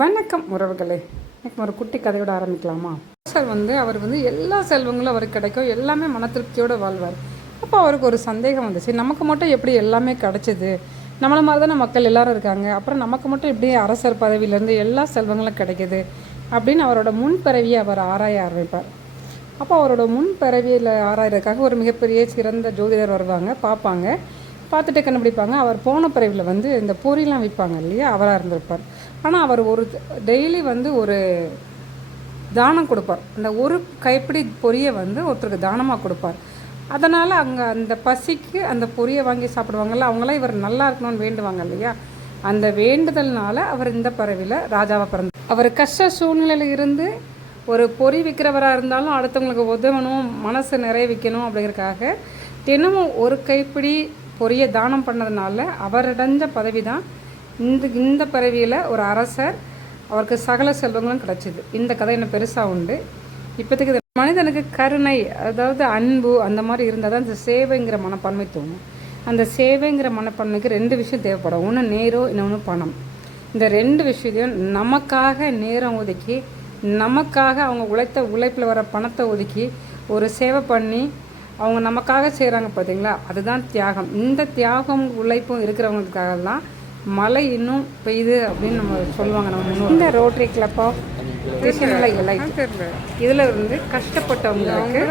வணக்கம் உறவுகளே. எனக்கு ஒரு குட்டி கதையோட ஆரம்பிக்கலாமா? சார் அவர் எல்லா செல்வங்களும் அவருக்கு கிடைக்கும், எல்லாமே மன திருப்தியோடு வாழ்வார். அப்போ அவருக்கு ஒரு சந்தேகம் வந்துச்சு, நமக்கு மட்டும் எப்படி எல்லாமே கிடச்சிது? நம்மளை மாதிரி தானே மக்கள் எல்லோரும் இருக்காங்க, அப்புறம் நமக்கு மட்டும் எப்படி அரசர் பதவியிலேருந்து எல்லா செல்வங்களும் கிடைக்கிது அப்படின்னு அவரோட முன்பிறவியை அவர் ஆராய ஆரம்பிப்பார். அப்போ அவரோட முன்பிறவியில் ஆராயறதுக்காக ஒரு மிகப்பெரிய சிறந்த ஜோதிடர் வருவாங்க, பார்ப்பாங்க. பார்த்துட்டு கண்டுபிடிப்பாங்க, அவர் போன பிறவியில் இந்த பொரியெலாம் விற்பாங்க இல்லையா, அவராக இருந்திருப்பார். ஆனால் அவர் ஒரு டெய்லி ஒரு தானம் கொடுப்பார். அந்த ஒரு கைப்பிடி பொரியை ஒருத்தருக்கு தானமாக கொடுப்பார். அதனால் அங்கே அந்த பசிக்கு அந்த பொரியை வாங்கி சாப்பிடுவாங்கள்ல, அவங்களாம் இவர் நல்லா இருக்கணும்னு வேண்டுவாங்க இல்லையா, அந்த வேண்டுதல்னால அவர் இந்த பிறவியில் ராஜாவாக பிறந்தார். அவர் கஷ்ட சூழ்நிலையில் இருந்து ஒரு பொறி விற்கிறவராக இருந்தாலும் அடுத்தவங்களுக்கு உதவணும், மனசு நிறைய வைக்கணும் அப்படிங்கிறதுக்காக தினமும் ஒரு கைப்பிடி பொரிய தானம் பண்ணதுனால அவரடைஞ்ச பதவி தான் இந்த பிறவியில் ஒரு அரசர், அவருக்கு சகல செல்வங்களும் கிடச்சிது. இந்த கதை என்ன பெருசாக உண்டு. இப்போதைக்கு மனிதனுக்கு கருணை, அதாவது அன்பு அந்த மாதிரி இருந்தால் தான் இந்த சேவைங்கிற மனப்பான்மை தோணும். அந்த சேவைங்கிற மனப்பான்மைக்கு 2 விஷயம் தேவைப்படும். ஒன்று நேரம், இன்னொன்று பணம். இந்த 2 விஷயத்தையும் நமக்காக நேரம் ஒதுக்கி, நமக்காக அவங்க உழைப்பில் வர பணத்தை ஒதுக்கி ஒரு சேவை பண்ணி அவங்க நமக்காக செய்கிறாங்க பார்த்தீங்களா, அதுதான் தியாகம். இந்த தியாகம் உழைப்பும் இருக்கிறவங்களுக்காக தான் மழை இன்னும் பெய்யுது அப்படின்னு நம்ம சொல்லுவாங்க. நம்ம இந்த ரோட்டரி கிளப் ஆஃப் கிருஷ்ணலை இதில் கஷ்டப்பட்டவங்களுக்கு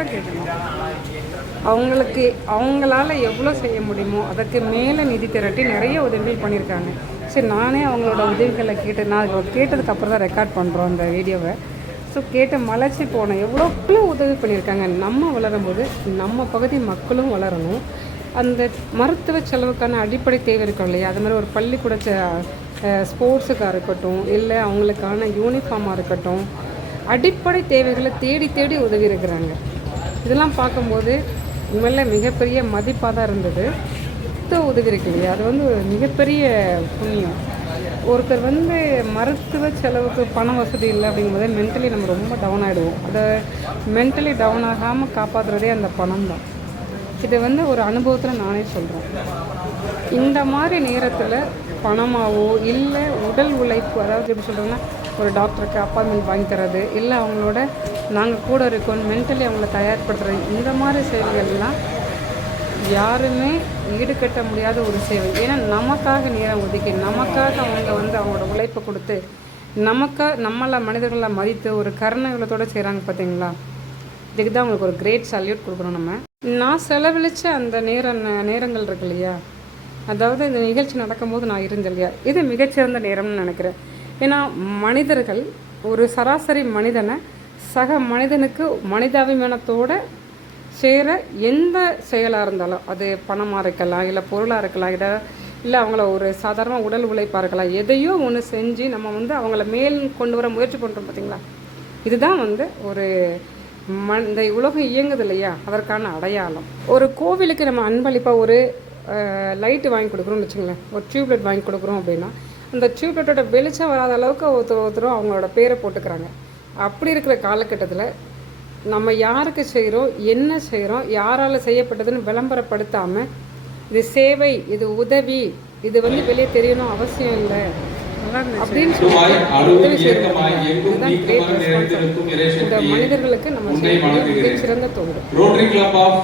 அவங்களால எவ்வளோ செய்ய முடியுமோ அதற்கு மேலே நிதி திரட்டி நிறைய உதவிகள் பண்ணியிருக்காங்க. சரி, நானே அவங்களோட உதவிகளை நான் கேட்டதுக்கப்புறம் தான் ரெக்கார்ட் பண்ணுறோம் அந்த வீடியோவை. ஸோ கேட்ட மலைச்சி போனேன், எவ்வளோ உதவி பண்ணியிருக்காங்க. நம்ம வளரும்போது நம்ம பகுதி மக்களும் வளரணும். அந்த மருத்துவ செலவுக்கான அடிப்படை தேவை இருக்கும் இல்லையா, அது மாதிரி ஒரு பள்ளிக்கூட ஸ்போர்ட்ஸுக்காக இருக்கட்டும், இல்லை அவங்களுக்கான யூனிஃபார்மாக இருக்கட்டும், அடிப்படை தேவைகளை தேடி தேடி உதவி இருக்கிறாங்க. இதெல்லாம் பார்க்கும்போது உண்மையில மிகப்பெரிய மதிப்பாக தான் இருந்தது. உதவி இருக்கு இல்லையா, அது ஒரு மிகப்பெரிய புண்ணியம். ஒருத்தர் மருத்துவ செலவுக்கு பண வசதி இல்லை அப்படிங்கும்போது மென்டலி நம்ம ரொம்ப டவுன் ஆகிடுவோம். அதை மென்டலி டவுன் ஆகாமல் காப்பாற்றுறதே அந்த பணம் தான். இது ஒரு அனுபவத்தில் நானே சொல்கிறேன். இந்த மாதிரி நேரத்தில் பணமாகவோ இல்லை உடல் உழைப்பு, அதாவது எப்படி சொல்கிறோன்னா ஒரு டாக்டருக்கு அப்பாயின்மெண்ட் வாங்கி தரது, இல்லை அவங்களோட நாங்கள் கூட இருக்கோம் மென்டலி அவங்கள தயார்படுத்துறது, இந்த மாதிரி சேவைகள்லாம் யாருமே ஈடுகட்ட முடியாத ஒரு சேவை. ஏன்னா நமக்காக நேரம் ஒதுக்கி, நமக்காக அவங்க அவங்களோட உழைப்பை கொடுத்து, நம்மளை மனிதர்களை மதித்து ஒரு கருணை உள்ளத்தோடு செய்கிறாங்க பார்த்தீங்களா. இதுக்கு தான் அவங்களுக்கு ஒரு கிரேட் சல்யூட் கொடுக்கணும். நான் செலவழித்த அந்த நேரங்கள் இருக்கு இல்லையா, அதாவது இந்த நிகழ்ச்சி நடக்கும்போது நான் இருந்தேன் இல்லையா, இது மிகச்சிறந்த நேரம்னு நினைக்கிறேன். ஏன்னா மனிதர்கள் ஒரு சராசரி மனிதனை சக மனிதனுக்கு மனிதாபிமானத்தோடு செய்கிற எந்த செயலாக இருந்தாலும், அது பணமாக இருக்கலாம், இல்லை பொருளாக இருக்கலாம், இல்லை அவங்கள ஒரு சாதாரண உடல் உழைப்பாக இருக்கலாம், எதையோ ஒன்று செஞ்சு நம்ம அவங்கள மேல் கொண்டு வர முயற்சி பண்ணுறோம் பார்த்தீங்களா. இதுதான் ஒரு இந்த உலகம் இயங்குது இல்லையா, அதற்கான அடையாளம். ஒரு கோவிலுக்கு நம்ம அன்பளிப்பாக ஒரு லைட்டு வாங்கி கொடுக்குறோம்னு வச்சுங்களேன், ஒரு டியூப்லைட் வாங்கி கொடுக்குறோம் அப்படின்னா அந்த டியூப்லைட்டோட வெளிச்சம் வராத அளவுக்கு ஒருத்தரும் அவங்களோட பேரை போட்டுக்கிறாங்க. அப்படி இருக்கிற காலகட்டத்தில் நம்ம யாருக்கு செய்கிறோம், என்ன செய்கிறோம், யாரால் செய்யப்பட்டதுன்னு விளம்பரப்படுத்தாமல், இது சேவை, இது உதவி, இது வெளியே தெரியணும் அவசியம் இல்லை அப்படின்னு சொல்லி உதவி செய்யணும். இதுதான் கிரேட் ரெஸ்பான்சிபிலிட்டி. இந்த மனிதர்களுக்கு நம்ம செய்ய சிறந்த தொண்டு. ரோட்டரி கிளப் ஆஃப்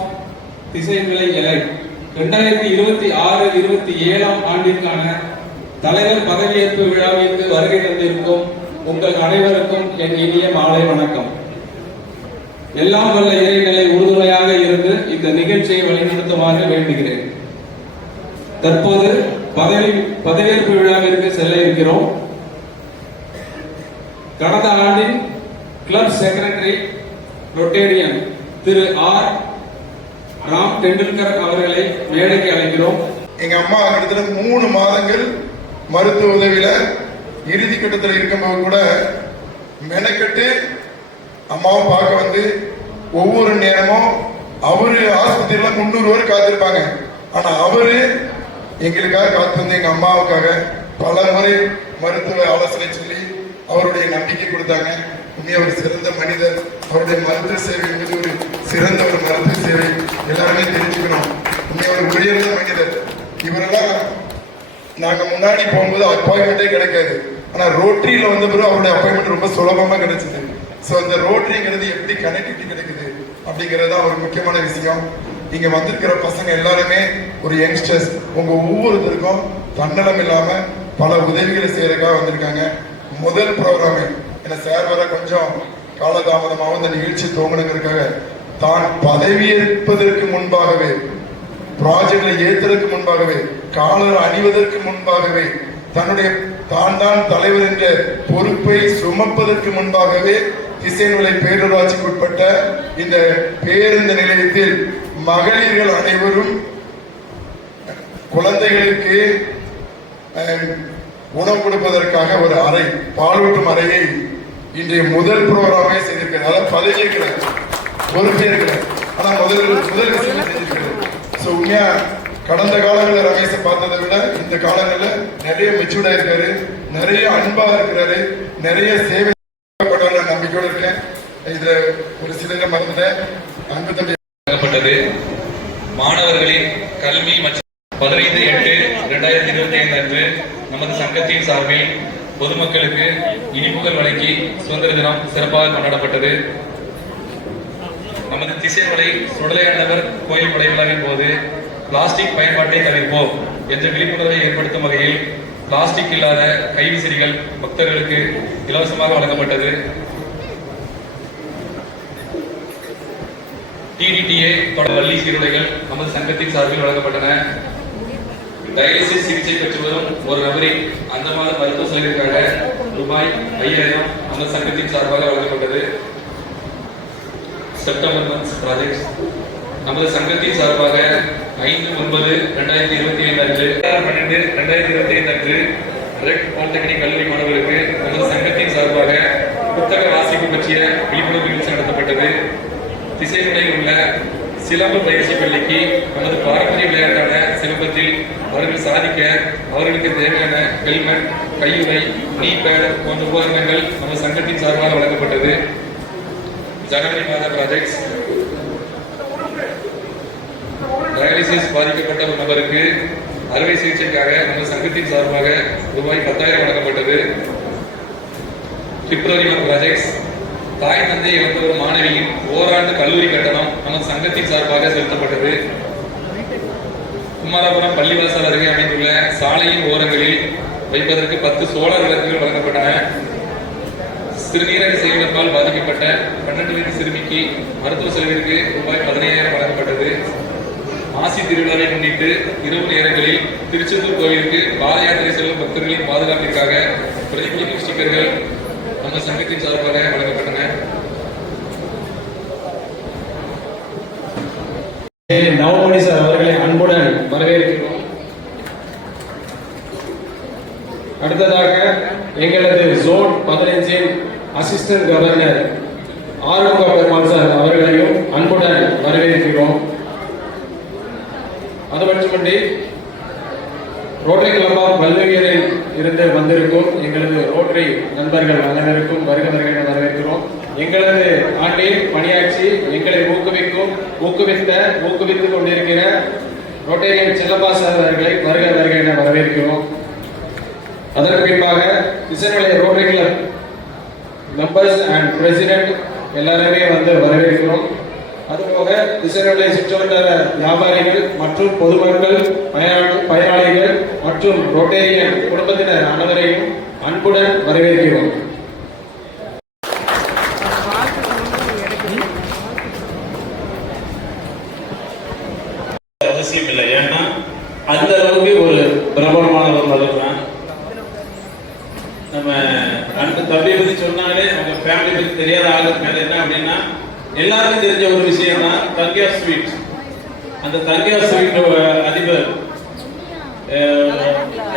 திசைநிலை எலைட் 2026-27 ஆண்டிற்கான தலைவர் பதவியேற்பு விழாவிற்கு வருகை தந்திருக்கும் உங்கள் அனைவருக்கும் என் இனிய மாலை வணக்கம். எல்லாம் வல்ல இறைநிலை உறுதுணையாக இருந்து இந்த நிகழ்ச்சியை வழிநடத்துமாறு வேண்டுகிறேன். தற்போது பதவியேற்பு விழாவிற்கு செல்ல இருக்கிறோம். கடந்த ஆண்டின் கிளப் செக்ரட்டரி ரொட்டேரியன் திரு ஆர் ராம் டெண்டுல்கர் அவர்களை மேடைக்கு அழைக்கிறோம். எங்க அம்மா கிட்டத்தட்ட 3 மாதங்கள் மருத்துவ உதவியில இறுதி கட்டத்தில் இருக்கும்போது கூட மெனக்கட்டு அம்மாவை பார்க்க ஒவ்வொரு நேரமும் அவரு ஆஸ்பத்திரியில 300 பேர் காத்திருப்பாங்க. ஆனா அவரு எங்களுக்காக காத்து எங்க அம்மாவுக்காக பல முறை மருத்துவ ஆலோசனை சொல்லி அவருடைய நம்பிக்கை கொடுத்தாங்க. உண்மையாக ஒரு சிறந்த மனிதர். அவருடைய மருத்துவ சேவை என்பது ஒரு சிறந்த ஒரு மருத்துவ சேவை, எல்லாருமே தெரிஞ்சுக்கணும். உண்மையாக ஒரு உயர்ந்த மனிதர். இவரெல்லாம் நாங்க முன்னாடி போகும்போது அப்பாயின்மெண்டே கிடைக்காது. ஆனால் ரோட்டரியில் வந்த பிறகு அவருடைய அப்பாயின்மெண்ட் ரொம்ப சுலபமாக கிடைச்சிது. ஸோ அந்த ரோட்டரிங்கிறது எப்படி கனெக்டிவிட்டி கிடைக்குது அப்படிங்கிறது தான் ஒரு முக்கியமான விஷயம். இங்கே வந்திருக்கிற பசங்க எல்லாருமே ஒரு யங்ஸ்டர்ஸ். உங்கள் ஒவ்வொருத்தருக்கும் தன்னலம் இல்லாமல் பல உதவிகளை செய்யறதுக்காக வந்திருக்காங்க. முதல் ப்ரோக்ராமே என்ன சார் வர கொஞ்சம் காலதாமதமாக இந்த நிகழ்ச்சி துவங்கணுங்கிறதுக்காக தான் பதவியேற்பதற்கு முன்பாகவே, ப்ராஜெக்ட்ல ஏற்றுறதுக்கு முன்பாகவே, காலர் அணிவதற்கு முன்பாகவே, தன்னுடைய தான் தலைவர் என்ற பொறுப்பை சுமப்பதற்கு முன்பாகவே திசைநிலை பேரூராட்சிக்கு உட்பட்ட இந்த பேருந்து நிலையத்தில் மகளிர்கள் அனைவரும் குழந்தைகளுக்கு உணவு கொடுப்பதற்காக ஒரு அறை, பாலூட்டும் அறையை இன்றைய முதல் ப்ரோக்ராமே செய்திருக்கிறார். அதாவது பதவியேற்கிறார், பொறுப்பேற்கிறார். ஆனா முதல் விஷயம் செஞ்சிருக்கிறார். ஸோ உண்மையா கடந்த காலங்களில் ரமேஷை பார்த்ததை விட இந்த காலங்களில் நிறைய மெச்சூர்டா இருக்காரு, நிறைய அன்பா இருக்கிறாரு, நிறைய சேவை நம்பிக்கையோடு இருக்கேன். இதுல ஒரு சிலரை மறந்துட்ட அன்பு தம்பி மாணவர்களின் கல்வி மற்றும் 15/8/2025 அன்று நமது சங்கத்தின் சார்பில் பொதுமக்களுக்கு இனிப்புகள் வழங்கி சுதந்திர தினம் சிறப்பாக கொண்டாடப்பட்டது. நமது திசைமலை சுடலையாண்டவர் கோயில் படைவிழாவின் போது பிளாஸ்டிக் பயன்பாட்டை தவிர்ப்போம் என்ற விழிப்புணர்வை ஏற்படுத்தும் வகையில் பிளாஸ்டிக் இல்லாத கைவிசிறிகள் பக்தர்களுக்கு இலவசமாக வழங்கப்பட்டது. TDTA பள்ளி சீருடைகள் நமது சங்கத்தின் சார்பில் வழங்கப்பட்டன. டயாலிசிஸ் சிகிச்சை பெற்று வரும் ஒரு நபரின் அந்த மாத மருத்துவ செலவிற்காக ரூபாய் 5000 நமது சங்கத்தின் சார்பாக வழங்கப்பட்டது. செப்டம்பர் மந்த் ப்ராஜெக்ட் நமது சங்கத்தின் சார்பாக 5/9/2025 அன்று 12/2025 அன்று ரெட் பாலிடெக்னிக் கல்லூரி மாணவர்களுக்கு நமது சங்கத்தின் சார்பாக புத்தக வாசிப்பு பற்றிய விழிப்புணர்வு நிகழ்ச்சி நடத்தப்பட்டது. திசைமுனையில் உள்ள சிலம்பு பயிற்சி பள்ளிக்கு நமது பாரம்பரிய விளையாட்டான சிலம்பத்தில் அவர்கள் சாதிக்க அவர்களுக்கு தேவையான ஹெல்மெட், கையுறை, நீ பேட் போன்ற உபகரணங்கள் நமது சங்கத்தின் சார்பாக வழங்கப்பட்டது. ஜனவரி மாத ப்ராஜெக்ட்ஸ் டயாலிசிஸ் பாதிக்கப்பட்ட ஒரு நபருக்கு அறுவை சிகிச்சைக்காக நமது சங்கத்தின் சார்பாக ரூபாய் 10,000 வழங்கப்பட்டது. பிப்ரவரி மாத ப்ராஜெக்ட்ஸ் தாய் தந்தை இழந்த ஒரு மாணவியின் ஓராண்டு கல்லூரி கட்டணம் நமது சங்கத்தின் சார்பாக செலுத்தப்பட்டது. குமாரபுரம் பள்ளிவாசல் அருகே அமைந்துள்ள சாலையின் ஓரங்களில் வைப்பதற்கு 10 சோலார் விளக்குகள் வழங்கப்பட்டன. சிறுநீரக செயலிழப்பால் பாதிக்கப்பட்ட 12 வயது சிறுமிக்கு மருத்துவ செலவிற்கு ரூபாய் 15,000 வழங்கப்பட்டது. மாசி திருவிழாவை முன்னிட்டு இரவு நேரங்களில் திருச்செந்தூர் கோவிலுக்கு பாத யாத்திரை செல்லும் பக்தர்களின் பாதுகாப்பிற்காக பிரதிபலிக்கும் ஸ்டிக்கர்கள் நம்ம சங்கத்தின் சார்பாக வழங்கப்பட்டன. நவமணி சார் அவர்களை அன்புடன் வரவேற்கிறோம். அடுத்ததாக எங்களது ஜோன் 15 அசிஸ்டன்ட் கவர்னர் ஆறுமுக பெருமாள் சார் அவர்களையும் அன்புடன் வரவேற்கிறோம். அது மட்டுமின்றி ரோட்டரி கிளப் ஆஃப் பல்வேரியில் இருந்து வந்திருக்கும் எங்களது ரோட்டரி நண்பர்கள் அனைவருக்கும் வருகிறவர்களை வரவேற்கிறோம். எங்களது ஆண்டில் பணியாற்றி எங்களை ஊக்குவித்துக் கொண்டிருக்கிற ரோட்டரியன் செல்லப்பா சார் அவர்களை வருக என வரவேற்கிறோம். அதற்கு பின்பாக திசைநிலை rotary club members and president எல்லாருமே வந்து வரவேற்கிறோம். அதுபோக திசைநிலை சுற்றுவட்டார வியாபாரிகள் மற்றும் பொதுமக்கள், பயனாளிகள் மற்றும் ரோட்டேரியன் குடும்பத்தினர் அனைவரையும் அன்புடன் வரவேற்கிறோம். அவசியம் இல்லை, ஏன்னா அந்த அளவுக்கு ஒரு பிரபலமானவர் தான். நம்ம அந்த தம்பியை பத்தி சொன்னாலே அவங்க ஃபேமிலி பத்தி தெரியாத ஆளுக்கு மேல என்ன அப்படின்னா எல்லாருக்கும் தெரிஞ்ச ஒரு விஷயம் தான் தங்கியா ஸ்வீட். அந்த தங்கியா ஸ்வீட் அதிபர்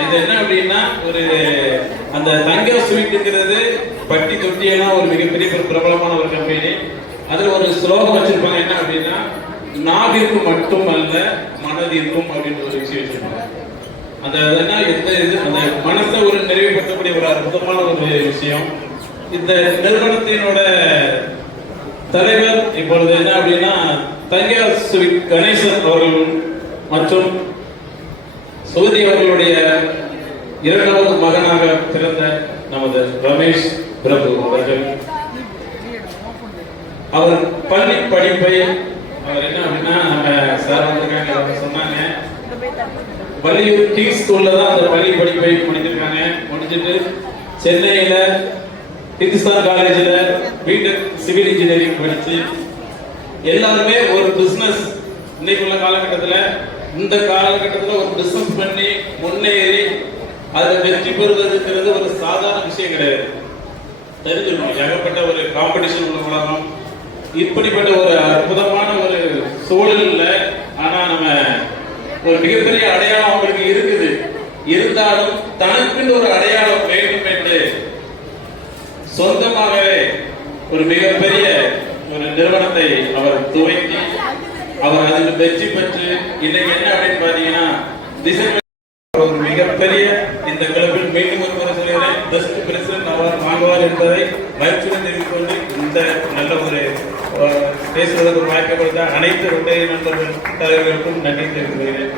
இது என்ன அப்படின்னா ஒரு அந்த தங்கியா ஸ்வீட்டுங்கிறது பட்டி தொட்டியெல்லாம் ஒரு மிகப்பெரிய ஒரு பிரபலமான ஒரு கம்பெனி. அதுல ஒரு ஸ்லோகம் வச்சிருப்பாங்க, என்ன அப்படின்னா நாவிற்கு மட்டும் அல்ல மனதிற்கும் அப்படின்ற ஒரு விஷயம் வச்சிருப்பாங்க. அந்த அந்த மனசை ஒரு நிறைவுபடுத்தக்கூடிய ஒரு அற்புதமான ஒரு விஷயம். இந்த நிறுவனத்தினோட தலைவர் இப்பொழுது என்ன அப்படின்னா தங்கியா ஸ்வீட் கணேசன் அவர்கள் மற்றும் சுகதி அவர்களுடைய இரண்டாவது மகனாக பிறந்த நமது ரமேஷ் பிரபு அவர்கள். அவர் பள்ளி படிப்பை அவர் என்ன அப்படின்னா நம்ம சார் வந்திருக்காங்க, அவங்க சொன்னாங்க வள்ளியூர் கிங்ஸ் ஸ்கூல்ல தான் அந்த பள்ளி படிப்பை முடிச்சிருக்காங்க. முடிச்சிட்டு சென்னையில ஹிந்துஸ்தான் காலேஜில் பிடெக் சிவில் இன்ஜினியரிங் படிச்சு எல்லாருமே ஒரு பிசினஸ் இன்னைக்குள்ள காலகட்டத்தில் இந்த காலகட்டத்தில் ஒரு பிசினஸ் பண்ணி முன்னேறி அதை வெற்றி பெறுவதுங்கிறது ஒரு சாதாரண விஷயம் கிடையாது. தெரிஞ்சுக்கணும், ஏகப்பட்ட ஒரு காம்படிஷன் உள்ள உலகம். இப்படிப்பட்ட ஒரு அற்புதமான ஒரு சூழல்ல ஆனா நம்ம ஒரு மிகப்பெரிய அடையாளம் அவங்களுக்கு இருக்குது. இருந்தாலும் தனக்குன்னு ஒரு அடையாளம் வேண்டும் என்று சொந்தமாகவே ஒரு மிகப்பெரிய ஒரு நிறுவனத்தை அவர் துவக்கி அவர் அதில் வெற்றி பெற்று இன்னைக்கு என்ன அப்படின்னு பாத்தீங்கன்னா ஒரு மிகப்பெரிய இந்த கிளப்பில் மீண்டும் ஒரு முறை சொல்கிறேன், பெஸ்ட் பிரசிடென்ட் அவர் வாங்குவார் என்பதை மகிழ்ச்சியுடன் தெரிவித்துக் கொண்டு இந்த நல்ல ஒரு பேசுவதற்கு ஒரு வாய்ப்பு கொடுத்த அனைத்து ரொட்டேரி நண்பர்கள் தலைவர்களுக்கும் நன்றி தெரிவித்துக் கொள்கிறேன்.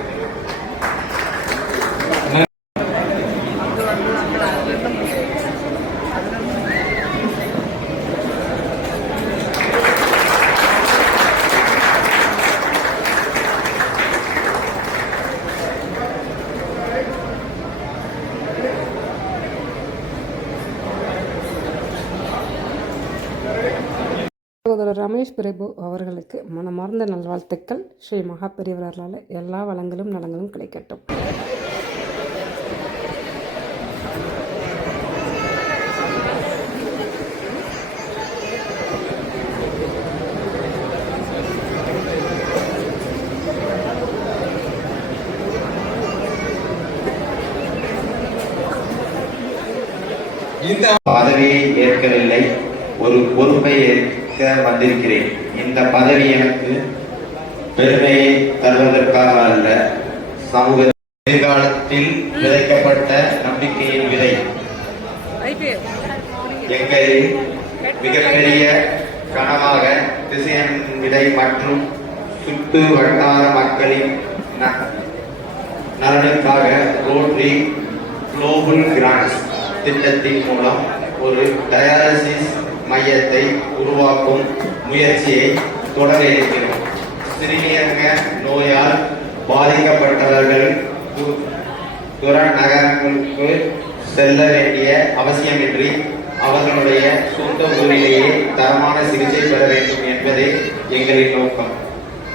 சகோதரர் ரமேஷ் பிரபு அவர்களுக்கு மனமார்ந்த நல்வாழ்த்துக்கள். ஸ்ரீ மகா பெரியவர்களால் எல்லா வளங்களும் நலங்களும் கிடைக்கட்டும். இந்த பதவியை ஏற்கவில்லை, ஒரு பொறுப்பை ஏற்க வந்திருக்கிறேன். இந்த பதவி எனக்கு பெருமையை தருவதற்காக அல்ல, சமூக எதிர்காலத்தில் விதைக்கப்பட்ட நம்பிக்கையின் விதை எங்களில் மிகப்பெரிய கனவாக திசையன் விதை மற்றும் சுற்று வட்டார மக்களின் நலனுக்காக ரோட்டரி குளோபல் கிராண்ட்ஸ் திட்டத்தின் மூலம் ஒரு டயாலிசிஸ் மையத்தை உருவாக்கும் முயற்சியை தொடர இருக்கிறோம். சிறுநீரக நோயால் பாதிக்கப்பட்டவர்கள் நகரங்களுக்கு செல்ல வேண்டிய அவசியமின்றி அவர்களுடைய சொந்த ஊரிலேயே தரமான சிகிச்சை பெற வேண்டும் என்பதே எங்களின் நோக்கம்.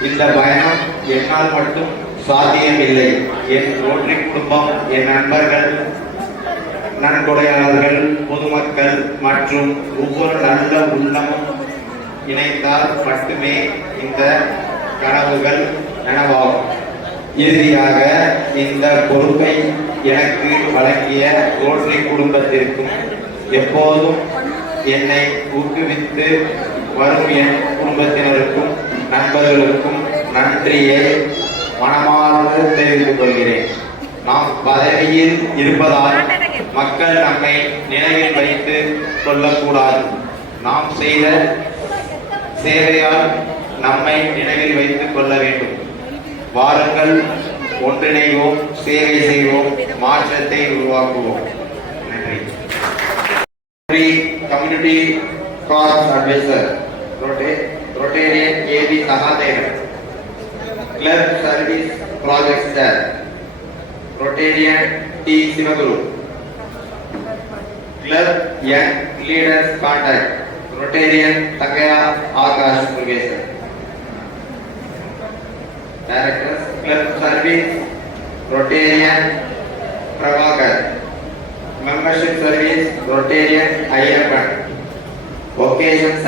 இந்த பயணம் என்னால் மட்டும் சாத்தியமில்லை. என் ரோட்டரி குடும்பம், என் நண்பர்கள், நன்கொடையாளர்கள், பொதுமக்கள் மற்றும் ஒவ்வொரு நல்ல உள்ளமும் இணைந்தால் மட்டுமே இந்த கனவுகள் நனவாகும். இறுதியாக இந்த பொறுப்பை எனக்கு வழங்கிய ரோட்டரி குடும்பத்திற்கும் எப்போதும் என்னை ஊக்குவித்து வரும் என் குடும்பத்தினருக்கும் நண்பர்களுக்கும் நன்றியை மனமார்ந்து தெரிவித்துக் கொள்கிறேன். நாம் பதவியில் இருப்பதால் மக்கள் நம்மை நினைவில் வைத்து கொள்ளக்கூடாது. நாம் செய்த சேவையால் நம்மை நினைவில் வைத்துக் கொள்ள வேண்டும். வாருங்கள், ஒன்றிணைவோம், சேவை செய்வோம், மாற்றத்தை உருவாக்குவோம். நன்றி. Community cause advisor Rotarian AB Sahadevan, club service project star Rotarian T Sivaguru, club young leaders contact Rotarian Thakkaiya Akash Murugesan, directors club service Rotarian Prabhakar, membership service Rotarian Ayyappan, vocation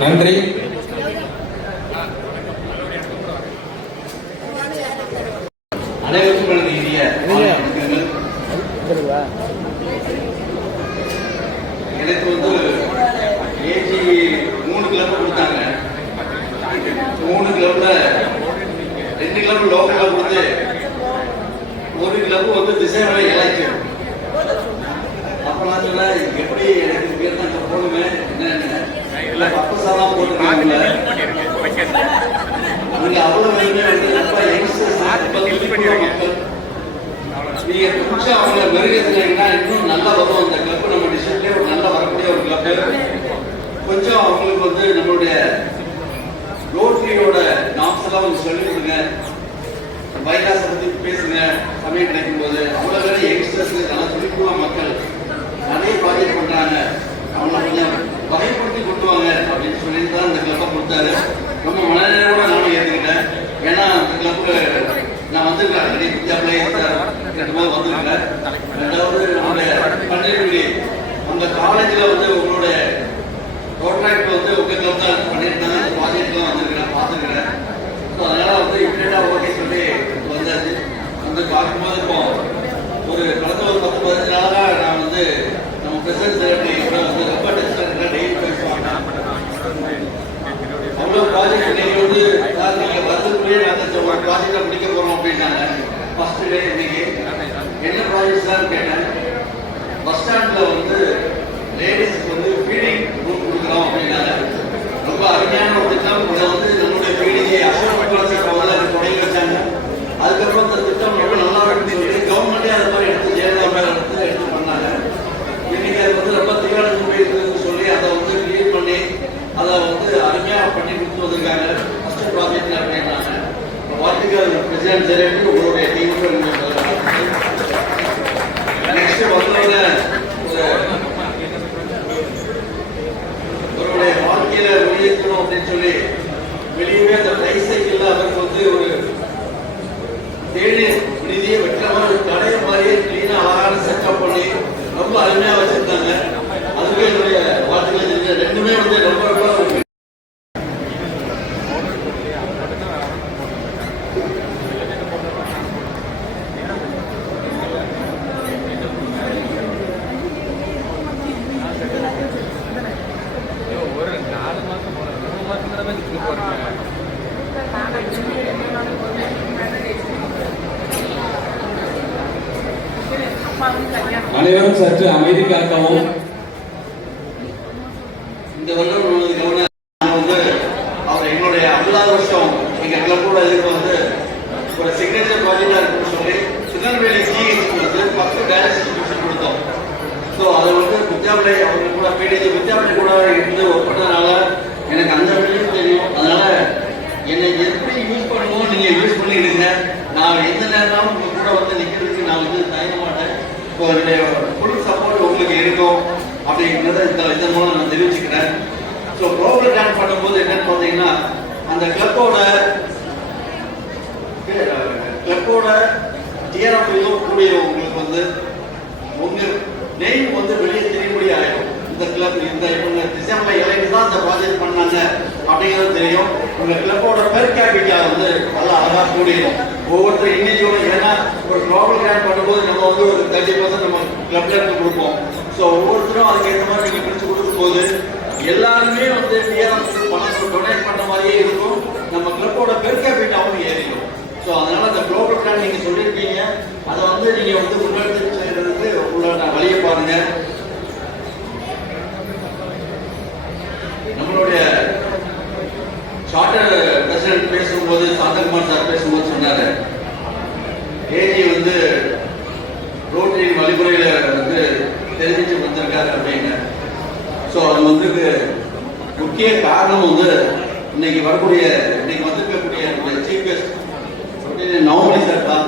நன்றி. அனைவருக்கும் எனது இனிய எனக்கு வந்து ஏஜி 3 கிலோமீட்டர் கொடுத்தாங்க. 3 கிலோமீட்டர் 2 கிலோமீட்டர் லோக்கல்ல கொடுத்து 1 கிலோமீட்டர் வந்து திசைமலை இலைக்கு. அப்ப நான் சொன்னேன், எப்படி எனக்கு பேர் தான் போடுங்க என்ன இல்லை பப்பசாலாம் போட்டுருக்காங்கல்ல அவங்க அவ்வளவு வேணுமே வந்து ரொம்ப யங்ஸ்டர்ஸ் மக்கள் நீங்க கொஞ்சம் அவங்க மெருகேற்றினீங்கன்னா இன்னும் நல்லா வரும். அந்த கிளப் நம்ம டிஸ்ட்ரிக்ட்லேயே ஒரு நல்லா வரக்கூடிய ஒரு கிளப். கொஞ்சம் அவங்களுக்கு வந்து நம்மளுடைய ரோட்டரியோட நாம்ஸ் எல்லாம் கொஞ்சம் சொல்லி கொடுங்க. வைகாசை பத்தி பேசுங்க சமயம் கிடைக்கும் போது. அவ்வளோ பேர் யங்ஸ்டர்ஸ் நல்லா சொல்லிக்குவாங்க. மக்கள் நிறைய ப்ராஜெக்ட் பண்றாங்க. அவங்களை கொஞ்சம் வகைப்படுத்தி கொண்டு வாங்க அப்படின்னு சொல்லிட்டு தான் இந்த கிளப்பை கொடுத்தாரு. ரொம்ப மனநிறைவோட நானும் ஏற்றுக்கிட்டேன். ஏன்னா அந்த கிளப்பு நான் வந்திருக்கேன் வித்யாபிள்ளை வந்திருக்கேன். ரெண்டாவது நம்மளுடைய பள்ளிக்குடி அந்த காலேஜில் வந்து உங்களுடைய ரோட்ராக்ட் வந்து உங்கள் கிளப் தான் பண்ணியிருந்தாங்க. அந்த ப்ராஜெக்ட்லாம் வந்திருக்கிறேன் பார்த்துருக்கிறேன். ஸோ அதனால வந்து இம்மிடியட்டாக ஓகே சொல்லி வந்தாச்சு. வந்து பார்க்கும்போது இப்போ ஒரு கடந்த ஒரு 10-15 நாளாக நான் வந்து நம்ம பிரசிடன்ட் செக்ரட்டரி கூட வந்து ரொம்ப டெஸ்ட் டெய்லி பேசுவாங்க. அவ்வளோ ப்ராஜெக்ட் இன்னைக்கு வந்து நீங்கள் வருதுக்குள்ளேயே நாங்கள் ஒரு ப்ராஜெக்டை முடிக்க போகிறோம் அப்படின்னாங்க. ஃபர்ஸ்ட் டே இன்னைக்கு என்ன ப்ராஜெக்ட் தான் கேட்டேன். பஸ் ஸ்டாண்டில் வந்து லேடிஸ்க்கு வந்து ஃபீடிங் ரூம் கொடுக்குறோம் அப்படின்னாங்க. ரொம்ப அருமையான ஒரு திட்டம். இதை வந்து நம்மளுடைய பீடிகை அசோக் தொடங்கி வச்சாங்க. அதுக்கப்புறம் இந்த திட்டம் ரொம்ப நல்லா இருக்குன்னு சொல்லி கவர்மெண்டே அதை மாதிரி எடுத்து ஜெயலலிதா எடுத்து பண்ணாங்க. இன்னைக்கு அது வந்து ரொம்ப திகழ் இருக்குன்னு சொல்லி அதை வந்து கிளீன் பண்ணி அதை வந்து அருமையாக பண்ணி கொடுத்து வந்திருக்காங்க. ஃபர்ஸ்ட் ப்ராஜெக்ட் அப்படின்னாங்க. வார்த்தைகள் பிரசிடன்ட் செக்ரட்டரி உங்களுடைய டீமுக்கு நெக்ஸ்ட் வந்தவங்க அவருடைய வாழ்க்கையில வெளியேற்றணும் அப்படின்னு சொல்லி வெளியவே அந்த ட்ரைசைக்கிள் அவருக்கு வந்து ஒரு தேநீர் விடுதியை வெட்டுற மாதிரி ஒரு கடையை மாதிரியே கிளீனா அழகான செட்டப் பண்ணி ரொம்ப அருமையா வச்சிருந்தாங்க. அதுவே என்னுடைய வாழ்க்கையில ரெண்டுமே வந்து ரொம்ப ரொம்ப அனைவரும் சற்று அமைதி காக்கவும். இந்த வருடம் வந்து அவர் எங்களுடைய 50வது வருஷம் எங்க கிளப்போட இதுக்கு வந்து ஒரு சிக்னேச்சர் ப்ராஜெக்டா இருக்குன்னு சொல்லி திருநெல்வேலி ஜிஹெச் வந்து 10 டயாலிசிஸ் மிஷின் கொடுத்தோம். ஸோ அதை வந்து வித்யாபிள்ளை அவங்க கூட பிடிஜி வித்யாபிள்ளை கூட இருந்து ஒர்க் பண்ணதுனால எனக்கு அந்த விஷயம் தெரியும். அதனால என்னை எப்படி யூஸ் பண்ணுவோம் நீங்க யூஸ் பண்ணிடுங்க. நான் எந்த நேரம் உங்க கூட வந்து நிக்கிறதுக்கு நான் வந்து தயங்க மாட்டேன். இப்போ என்னுடைய ஃபுல் சப்போர்ட் உங்களுக்கு இருக்கும் அப்படிங்கிறத இதன் மூலம் நான் தெரிவிச்சுக்கிறேன். ஸோ ப்ரோக்ராம் பிளான் பண்ணும்போது என்னன்னு பார்த்தீங்கன்னா அந்த கிளப்போட டிஆர்எஃப் கூடிய உங்களுக்கு வந்து உங்க நெய்ம் வந்து வெளியே தெரியக்கூடிய ஆயிடும். இந்த கிளப் இந்த இவங்க டிசம்பர் இலைக்கு தான் இந்த ப்ராஜெக்ட் பண்ணாங்க அப்படிங்கிறது தெரியும். உங்க கிளப்போட பெர் கேபிட்டா வந்து நல்லா அழகா கூடிடும். ஒவ்வொருத்தர் இன்னைக்கோட ஏன்னா ஒரு ப்ராப்ளம் கிராண்ட் பண்ணும்போது நம்ம வந்து ஒரு 30% நம்ம கிளப்ல இருந்து கொடுப்போம். ஸோ ஒவ்வொருத்தரும் அதுக்கேற்ற மாதிரி நீங்க பிரிச்சு கொடுக்கும் போது எல்லாருமே வந்து டிஆர்எஃப் பணம் டொனேட் பண்ண மாதிரியே இருக்கும். நம்ம கிளப்போட பெர் கேபிட்டாவும் ஏறிடும். ஸோ அதனால இந்த குளோபல் பிளான் நீங்க சொல்லியிருக்கீங்க. அதை வந்து நீங்க வந்து முன்னெடுத்து செய்யறதுக்கு உங்களோட வழியை பாருங்க. நம்மளுடைய சார்ட்டர் பிரசிடென்ட் பேசும்போது சாந்தகுமார் சார் பேசும்போது சொன்னாரு ஏஜி வந்து ரோட்டரியின் வழிமுறையில வந்து தெரிவிச்சு வந்திருக்காரு அப்படின்னு. ஸோ அது வந்து முக்கிய காரணம் வந்து இன்னைக்கு வந்திருக்கக்கூடிய சீஃப் கெஸ்ட் நவமணி சார் தான்.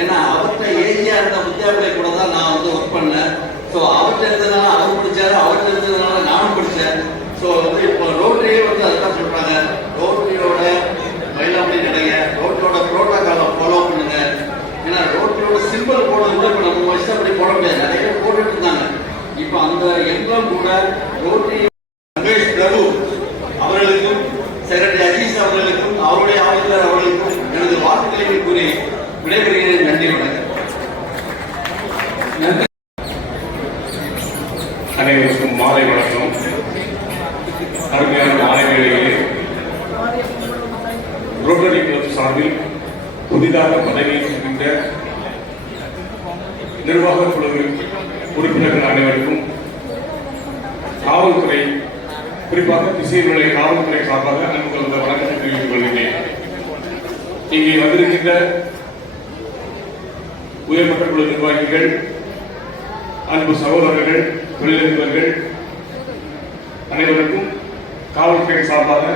ஏன்னா அவர்கிட்ட ஏஜியா இருந்த வித்யாபிள்ளை கூட தான் நான் வந்து ஒர்க் பண்ணேன். ஸோ அவர்கிட்ட இருந்ததுனால அவர் படிச்சாரு, அவர்கிட்ட இருந்ததுனால நானும் படித்தேன். ஸோ வந்து இப்போ ரோட்டரியே வந்து அதுதான் சொல்றாங்க. ரோட்டரியோட மயிலாப்படி நினைங்க, ரோட்டரியோட புரோட்டோகாலை ஃபாலோ பண்ணுங்க. ஏன்னா ரோட்டரியோட சிம்பிள் போடுறது கூட இப்போ நம்ம வயசு அப்படி போட முடியாது. நிறைய பேர் போட்டுட்டு இருந்தாங்க. இப்போ அந்த எம்பளம் கூட ரோட்டரி பிரபு விடைபெறுகிறேன். நன்றி, வணக்கம். அனைவருக்கும் மாலை வணக்கம். அருமையான மாலை வேளையிலே ரோட்டரி கிளப் சார்பில் புதிதாக பதவியேற்கின்ற நிர்வாக குழு உறுப்பினர்கள் அனைவருக்கும் காவல்துறை, குறிப்பாக திசைநிலை காவல்துறை சார்பாக அன்பு கலந்த வணக்கத்தை தெரிவித்துக் கொள்கிறேன். இங்கே வந்திருக்கின்ற உயர்மட்ட குழு நிர்வாகிகள், அன்பு சகோதரர்கள், தொழிலதிபர்கள் அனைவருக்கும் காவல்துறை சார்பாக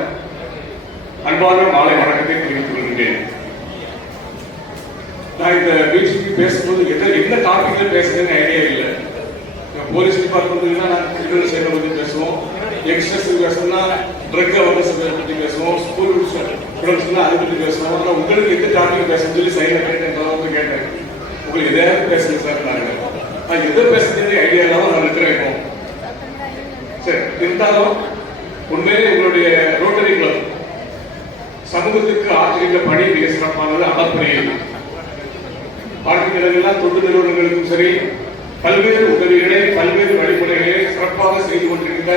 அன்பான மாலை வணக்கத்தை தெரிவித்துக் கொள்கிறேன். நான் இந்த பேச்சுக்கு பேசும்போது என்ன டாபிக்ல பேசுறதுன்னு ஐடியா இல்லை. போலீஸ் டிபார்ட்மெண்ட்னா நான் கிரிமினல் சைடை பற்றி பேசுவோம், யங்ஸ்டர்ஸ் பேசணும்னா ட்ரக் அவேர்னஸ் பற்றி பேசுவோம், ஸ்கூல் ஸ்டூடெண்ட்ஸ்னா அதை பற்றி பேசுவோம். ஆனால் உங்களுக்கு எந்த டாபிக் பேசணும்னு சொல்லி சைனை கேட்டேன், கேட்டேன் உங்களுக்கு எதாவது பேசுங்க சார். நான் எதை பேசுறது ஐடியா இல்லாமல் நான் இருக்கிறேன். சரி, இருந்தாலும் உண்மையிலே உங்களுடைய ரோட்டரி கிளப் சமூகத்துக்கு ஆற்றுகின்ற பணி மிக சிறப்பானது, அளப்பரியது. வாழ்க்கையிடங்கள்லாம் தொண்டு நிறுவனங்களுக்கும் சரி, பல்வேறு உதவிகளை பல்வேறு வழிமுறைகளை சிறப்பாக செய்து கொண்டிருக்கின்ற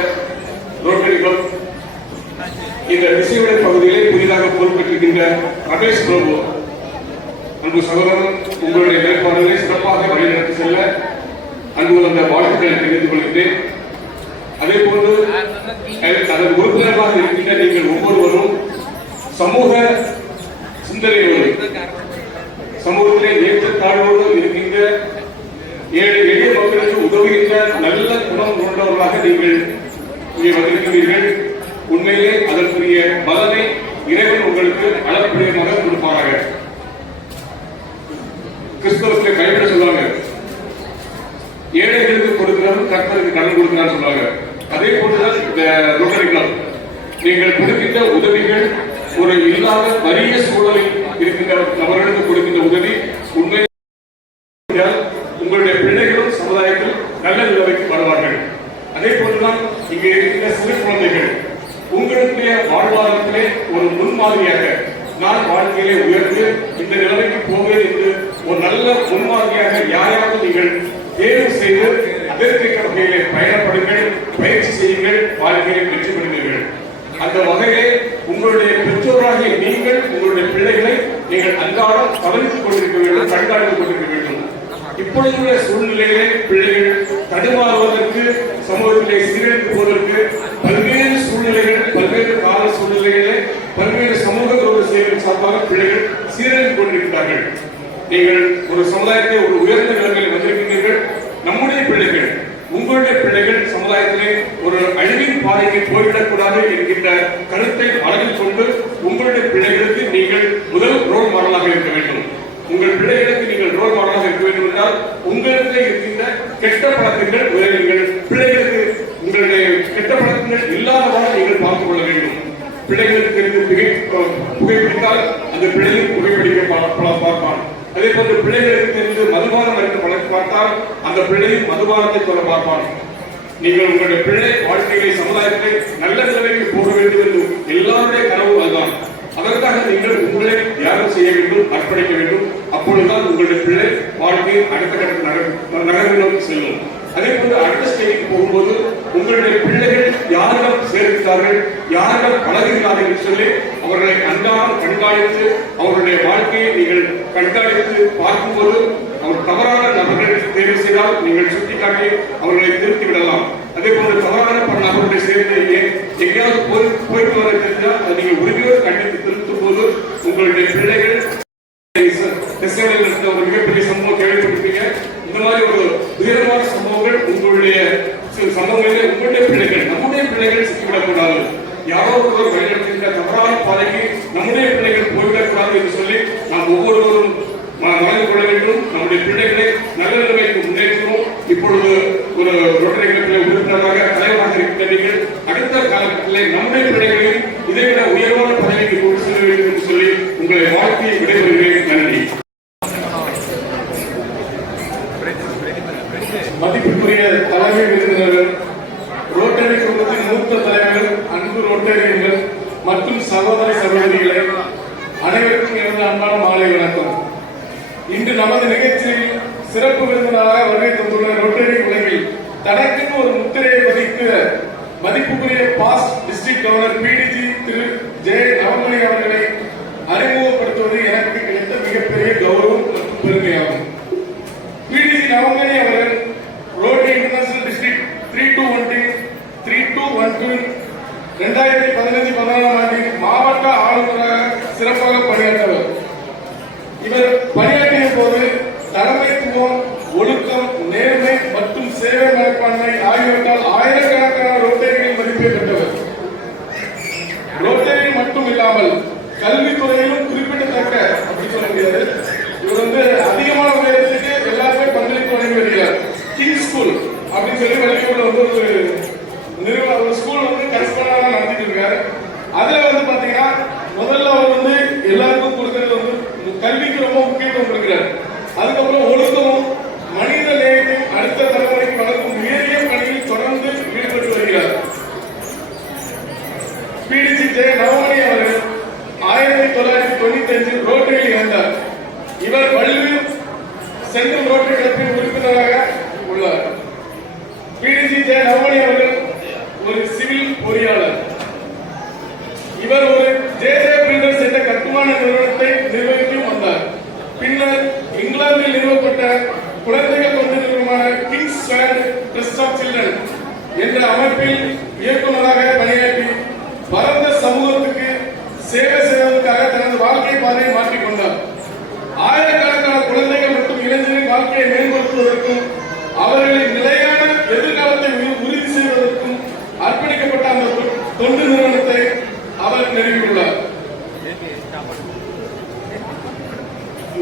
ரோட்டரி கிளப் இந்த திசைவிடை பகுதியிலே புதிதாக பொறுப்பேற்றிருக்கின்ற ரமேஷ் பிரபு அன்பு சகோதரன், உங்களுடைய வேட்பாளர்களை சிறப்பாக வழிநடத்தி செல்ல அன்பு வந்த வாழ்த்துக்களை தெரிவித்துக் கொள்கிறேன். அதே போன்று அதன் உறுப்பினராக இருக்கின்ற நீங்கள் ஒவ்வொருவரும் சமூக சிந்தனையோடு, சமூகத்திலே ஏற்றத்தாழ்வோடு இருக்கின்ற எளிய மக்களுக்கு உதவுகின்ற நல்ல குணம் கொண்டவர்களாக நீங்கள் இங்கே வந்திருக்கிறீர்கள். உண்மையிலே அதற்குரிய பலனை இறைவன் உங்களுக்கு அளப்பரியமாக கொடுப்பாங்க. கிறிஸ்தவத்தை கைவிட சொல்லுவாங்க, ஏழைகளுக்கு கொடுக்கிறார்கள் கர்த்தருக்கு கடன் கொடுக்கிறார் சொல்றாங்க. அதே போன்றுதான் இந்த ரோட்டரி கிளப் நீங்கள் கொடுக்கின்ற உதவிகள் ஒரு இல்லாத வறிய சூழலில் இருக்கின்ற நபர்களுக்கு கொடுக்கின்ற உதவி உண்மையாக உங்களுடைய பிள்ளைகளும் சமுதாயத்தில் நல்ல நிலைமைக்கு வருவார்கள். அதே போன்றுதான் இங்கே இருக்கின்ற சிறு குழந்தைகள் உங்களுடைய வாழ்வாதாரத்திலே ஒரு முன்மாதிரியாக நான் வாழ்க்கையிலே உயர்ந்து இந்த நிலைமைக்கு போவேன் என்று ஒரு நல்ல முன்மாதிரியாக யாராவது நீங்கள் தேர்வு செய்து அதற்கேற்ற வகையிலே பயணப்படுங்கள், பயிற்சி செய்யுங்கள், வாழ்க்கையை வெற்றி பெறுவீர்கள். அந்த வகையிலே உங்களுடைய பெற்றோராகிய நீங்கள் உங்களுடைய பிள்ளைகளை நீங்கள் அன்றாடம் கவனித்துக் கொண்டிருக்க வேண்டும், கண்காணித்துக் கொண்டிருக்க வேண்டும். இப்பொழுதுள்ள சூழ்நிலையிலே பிள்ளைகள் தடுமாறுவதற்கு, சமூகத்திலே சீரழித்து போவதற்கு பல்வேறு சூழ்நிலைகள், பல்வேறு கால சூழ்நிலைகளிலே பல்வேறு சமூக விரோத செயல்கள் சார்பாக பிள்ளைகள் சீரழித்துக் கொண்டிருக்கிறார்கள். நீங்கள் ஒரு சமுதாயத்தை ஒரு உயர்ந்த நிலைமையில் வந்திருக்கிறீர்கள். நம்முடைய பிள்ளைகள், உங்களுடைய பிள்ளைகள் சமுதாயத்திலே ஒரு அழிவின் பாதைக்கு போய்விடக்கூடாது என்கின்ற கருத்தை மனதில் கொண்டு உங்களுடைய பிள்ளைகளுக்கு நீங்கள் முதல் ரோல் மாடலாக இருக்க வேண்டும். உங்கள் பிள்ளைகளுக்கு நீங்கள் ரோல் மாடலாக இருக்க வேண்டும் என்றால் உங்களுக்கு இருக்கின்ற கெட்ட பழக்கங்கள் நீங்கள் பிள்ளைகளுக்கு உங்களுடைய கெட்ட பழக்கங்கள் இல்லாதவாறு நீங்கள் பார்த்துக் கொள்ள வேண்டும். பிள்ளைகளுக்கு இருந்து புகைப்பிடித்தால் அந்த பிள்ளையும் புகைப்பிடிக்க பார்ப்பான். அதே போன்று பிள்ளைகளுக்கு தெரிந்து மதுபானம் அளித்து பழக்கம் பார்த்தால் அந்த பிள்ளையும் மதுபானத்தை சொல்ல பார்ப்பான். நீங்கள் உங்களுடைய பிள்ளை வாழ்க்கையை சமுதாயத்தை நல்ல நிலைமைக்கு போக வேண்டும் என்று எல்லாருடைய கனவு அதுதான். அதற்காக நீங்கள் உங்களை தியாகம் செய்ய வேண்டும், அர்ப்பணிக்க வேண்டும். அப்பொழுதுதான் உங்களுடைய பிள்ளை வாழ்க்கையை அடுத்த கட்ட நகர்வு நோக்கி செல்லும். அதே போன்று அடுத்த ஸ்டேஜுக்கு போகும்போது உங்களுடைய பிள்ளைகள் யாரிடம் சேர்க்கிறார்கள், யாரிடம் பழகுகிறார்கள் என்று சொல்லி அவர்களை அன்றாடம் கண்காணித்து அவர்களுடைய வாழ்க்கையை நீங்கள் கண்காணித்து பார்க்கும்போது அவர் தவறான நபர்களை தேர்வு செய்தால் நீங்கள் சுட்டிக்காட்டி அவர்களை திருத்தி விடலாம். அதே போன்று தவறான நபர்களுடைய சேர்ந்து எங்கேயாவது போயிட்டு வர தெரிஞ்சால் அதை நீங்கள் உறுதியோடு கண்டித்து திருத்தும் போது உங்களுடைய பிள்ளைகள் ஒரு மிகப்பெரிய சம்பவம் கேள்விப்பட்டிருப்பீங்க. இந்த மாதிரி ஒரு உயர்வான சம்பவங்கள் உங்களுடைய சம்பவங்களிலே உங்களுடைய பிள்ளைகள், நம்முடைய பிள்ளைகள் சிக்கிவிடக்கூடாது. யாரோ ஒருவர் வழிநடத்துகின்ற தவறான பாதைக்கு நம்முடைய பிள்ளைகள் போய்விடக்கூடாது என்று சொல்லி நாம் ஒவ்வொருவரும் மறந்து கொள்ள வேண்டும். நம்முடைய பிள்ளைகளை நல்ல நிலைமைக்கு முன்னேற்றுவோம். இப்பொழுது ஒரு ரோட்டரி கிளப்பில் உறுப்பினராக தலைவராக இருக்கின்ற நீங்கள் அடுத்த காலகட்டத்திலே நம்முடைய பிள்ளைகளையும் இதைவிட உயர்வான பதவிக்கு கொண்டு செல்ல வேண்டும் என்று சொல்லி உங்களை வாழ்த்தி விடைபெறுகிறேன். நன்றி. மதிப்புக்குரிய தலைமை விருந்தினர்கள், ரோட்டரி குழுமத்தின் மூத்த தலைவர்கள், அன்பு ரோட்டரியர்கள் மற்றும் சகோதர சகோதரிகளை அனைவருக்கும் எனது அன்பான மாலை வணக்கம். இன்று நமது நிகழ்ச்சியில் சிறப்பு விருந்தினராக வருகை தந்துள்ள ரோட்டரி உலகில் தனக்குன்னு ஒரு முத்திரையை பதித்த மதிப்புக்குரிய பாஸ்ட் டிஸ்ட்ரிக்ட் கவர்னர் பிடிஜி திரு ஜெய நவமணி அவர்களை அறிமுகப்படுத்துவது எனக்கு கிடைத்த மிகப்பெரிய கௌரவம் மற்றும் பெருமையாகும். பிடிஜி நவமணி அவர்கள் ரோட்டரி இன்டர்நேஷனல் டிஸ்ட்ரிக்ட் 3212 2015-16 ஆண்டில் மாவட்ட ஆளுநராக சிறப்பாக பணியாற்றவர். இவர் பணியாற்றிய போது தலைமைத்துவம், ஒழுக்கம், நேர்மை மற்றும் சேவை மனப்பான்மை ஆகியவற்றால் ஆயிரக்கணக்கான ரோட்டரிகளின் மதிப்பை பெற்றவர். ரோட்டரி மட்டும் இல்லாமல் கல்வித்துறையிலும் குறிப்பிடத்தக்க அப்படி சொல்ல முடியாது. இவர் அதிகமான உயரத்துக்கு எல்லாருமே பங்களிப்பு வழங்கி வருகிறார். கிங் ஸ்கூல் அப்படின்னு சொல்லி வெளியூர்ல ஒரு நிறுவனம், ஒரு ஸ்கூல் கரஸ்பாண்டா நடத்திட்டு இருக்காரு. அதுல பாத்தீங்கன்னா முதல்ல அவர் எல்லாருக்கும் கொடுக்கறது கல்விக்கு ரொம்ப முக்கியத்துவம் கொடுக்கிறார். அதுக்கப்புறம் ஒழுக்கமும் மனித நேயத்தையும் அடுத்த தலைமுறைக்கு வளர்க்கும் உயரிய பணியில் தொடர்ந்து ஈடுபட்டு வருகிறார். பிடிஜி ஜெய நவமணி அவர்கள் 1995 ரோட்டரியில் இணைந்தார். இவர் பல்வேறு சென்ட்ரல் ரோட்டரி கிளப்பின் உறுப்பினராக உள்ளார். பிடிஜி ஜெய நவமணி அவர்கள் ஒரு சிவில் பொறியாளர். இவர் ஒரு ஜே பில்டர்ஸ் என்ற கட்டுமான நிறுவனத்தை நிர்வகித்து வந்தார். பின்னர் இங்கிலாந்தில் நிறுவப்பட்ட குழந்தைகள் தொண்டு நிறுவனமான கிங்ஸ் ஸ்வாண்ட் ட்ரஸ்ட் ஆஃப் சில்ட்ரன் என்ற அமைப்பில் இயக்குநராக பணியாற்றி பரந்த சமூகத்துக்கு சேவை செய்வதற்காக தனது வாழ்க்கை பாதையை மாற்றிக்கொண்டார். ஆயிரக்கணக்கான குழந்தைகள் மற்றும் இளைஞரின் வாழ்க்கையை மேம்படுத்துவதற்கும் அவர்களின் நிலையான எதிர்காலத்தை உறுதி செய்வதற்கும் அர்ப்பணிக்கப்பட்ட அந்த தொண்டு நிறுவனத்தை அவர் நிறுவியுள்ளார்.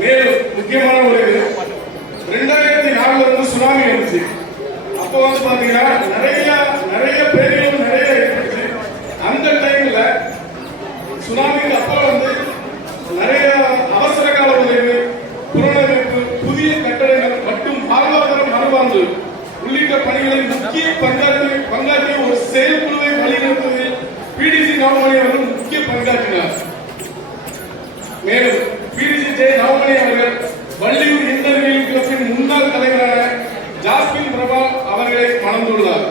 மேலும் முக்கியமான ஒரு 2004 சுனாமி வந்துச்சு. அப்போ பாத்தீங்கன்னா நிறைய பேர்களும் நிறைய இருந்துச்சு. அந்த டைம்ல சுனாமிக்கு அப்போ நிறைய அவசர கால உதவி, புனரமைப்பு, புதிய கட்டடங்கள் மற்றும் வாழ்வாதார மறுவாழ்வு உள்ளிட்ட பணிகளில் முக்கிய பங்காற்றிய ஒரு செயற்குழுவை வழிநடத்துவதில் பிடிஜி நவமணி அவர்கள் முக்கிய பங்காற்றினார். மேலும் பிடிஜி ஜெய நவமணி அவர்கள் வள்ளியூர் இன்டர்வியூ கிளப்பின் முன்னாள் தலைவரான ஜாஸ்மின் பிரபா அவர்களை மணந்துள்ளார்.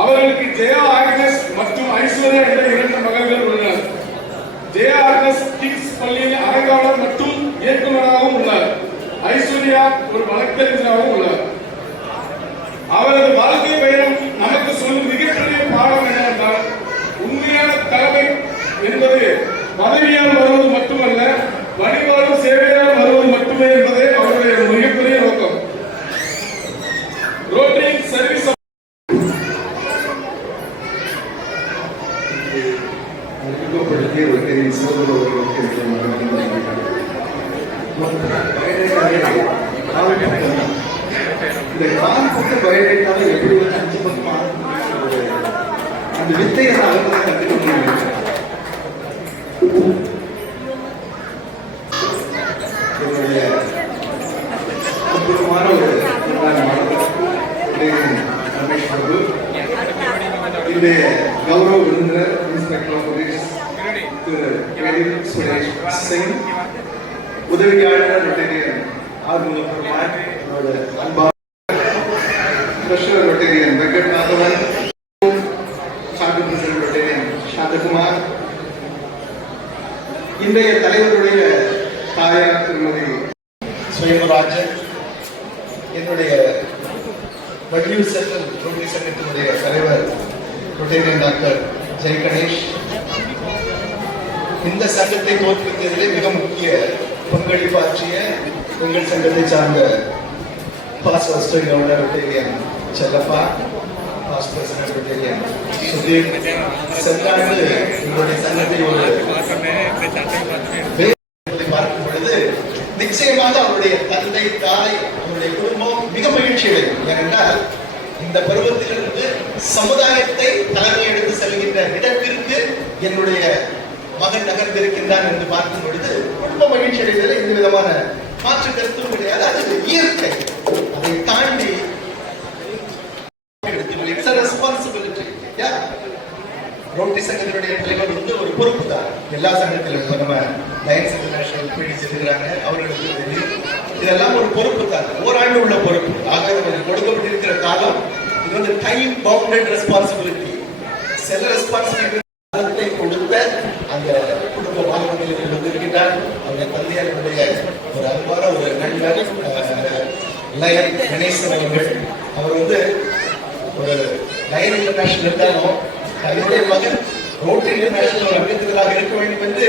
அவர்களுக்கு ஜெயா ஆக்னஸ் மற்றும் ஐஸ்வர்யா என்ற 2 மகள்கள் உள்ளனர். ஜெயா ஆக்னஸ் கிங்ஸ் பள்ளியில் அறங்காவலர் மற்றும் இயக்குநராகவும் உள்ளார். ஐஸ்வர்யா ஒரு வழக்கறிஞராகவும் உள்ளார். அவரது வாழ்க்கை பயணம் நமக்கு சொல்லும் மிகப்பெரிய பாடம் என்னவென்றால், உண்மையான தலைமை என்பது பதவியால் வருவது மட்டுமல்ல, வழிபாடும் சேவையால் வருவது மட்டுமே என்பதே அவருடைய மிகப்பெரிய நோக்கம். ரோட்டரி சர்வீஸ் அறிமுகப்படுத்திய ரோட்டரி சகோதரர்களுக்கு இந்த கால்பட்ட பயோடேட்டாவை எப்படி 5 பக்கம் அந்த வித்தையை அவங்க கற்றுக்கொள்ள என்னுடைய அற்புதமான ஒரு ரமேஷ் பிரபு, இந்த கௌரவ விருந்தினர் இன்ஸ்பெக்டர் ஆஃப் போலீஸ் திரு சுரேஷ் சிங், உதவி ஆளுநர் ரொட்டேரியன் ஆர்வலர் அன்பா, ட்ரெஷரர் ரொட்டேரியன் வெங்கட் மாதவன், சார்பு பிரசிடென்ட் ரொட்டேரியன் சாந்தகுமார், இன்றைய தலைவருடைய தாயார் திருமதி சுயமராஜன், என்னுடைய வள்ளியூர் சென்ட்ரல் ரோட்டரி சங்கத்தினுடைய தலைவர் ரொட்டேரியன் டாக்டர் ஜெய் கணேஷ், இந்த சங்கத்தை தோற்றுவித்ததிலே மிக முக்கிய பங்களிப்பு ஆற்றிய எங்கள் சங்கத்தை சார்ந்த past first governor Rotarian Chellappa, past president Rotarian Sudeep, செல்லாண்டு எங்களுடைய சங்கத்தை பார்க்கும் பொழுது நிச்சயமாக அவருடைய தந்தை, தாய், அவருடைய குடும்பம் மிக மகிழ்ச்சி அடையும். ஏனென்றால் இந்த பருவத்திலிருந்து சமுதாயத்தை தலைமை எடுத்து செல்கின்ற இடத்திற்கு என்னுடைய மகன் நகர்ந்திருக்கின்றான் என்று பார்க்கும் பொழுது குடும்ப மகிழ்ச்சி அடைவதில் எந்த விதமான மாற்று கருத்தும் கிடையாது. அது இயற்கை. அதை தாண்டி ரெஸ்பான்சிபிலிட்டி ரோட்டரி சங்கத்தினுடைய தலைவர் வந்து ஒரு பொறுப்பு தான். எல்லா சங்கத்திலும் இப்போ நம்ம லயன்ஸ் இன்டர்நேஷனல் பிடிச்சு இருக்கிறாங்க, அவர்களுக்கு தெரியும். இதெல்லாம் ஒரு பொறுப்பு தான், ஓராண்டு உள்ள பொறுப்பு. ஆக நமக்கு கொடுக்கப்பட்டிருக்கிற காலம் இது வந்து டைம் பவுண்டட் ரெஸ்பான்சிபிலிட்டி. சில ரெஸ்பான்சிபிலிட்டி கொடுத்த அந்த குடும்ப வாழ்க்கையில் வந்திருக்கிறார். அவருடைய தந்தையாருடைய ஒரு அன்பான ஒரு நண்பர் லயன் கணேசன் அவர்கள். அவர் வந்து ஒரு லயன் இன்டர்நேஷனல் இருந்தாலும் தன்னுடைய மகன் ரோட்டரி இன்டர்நேஷனல் ஒரு அங்கத்தினராக இருக்க வேண்டும் என்று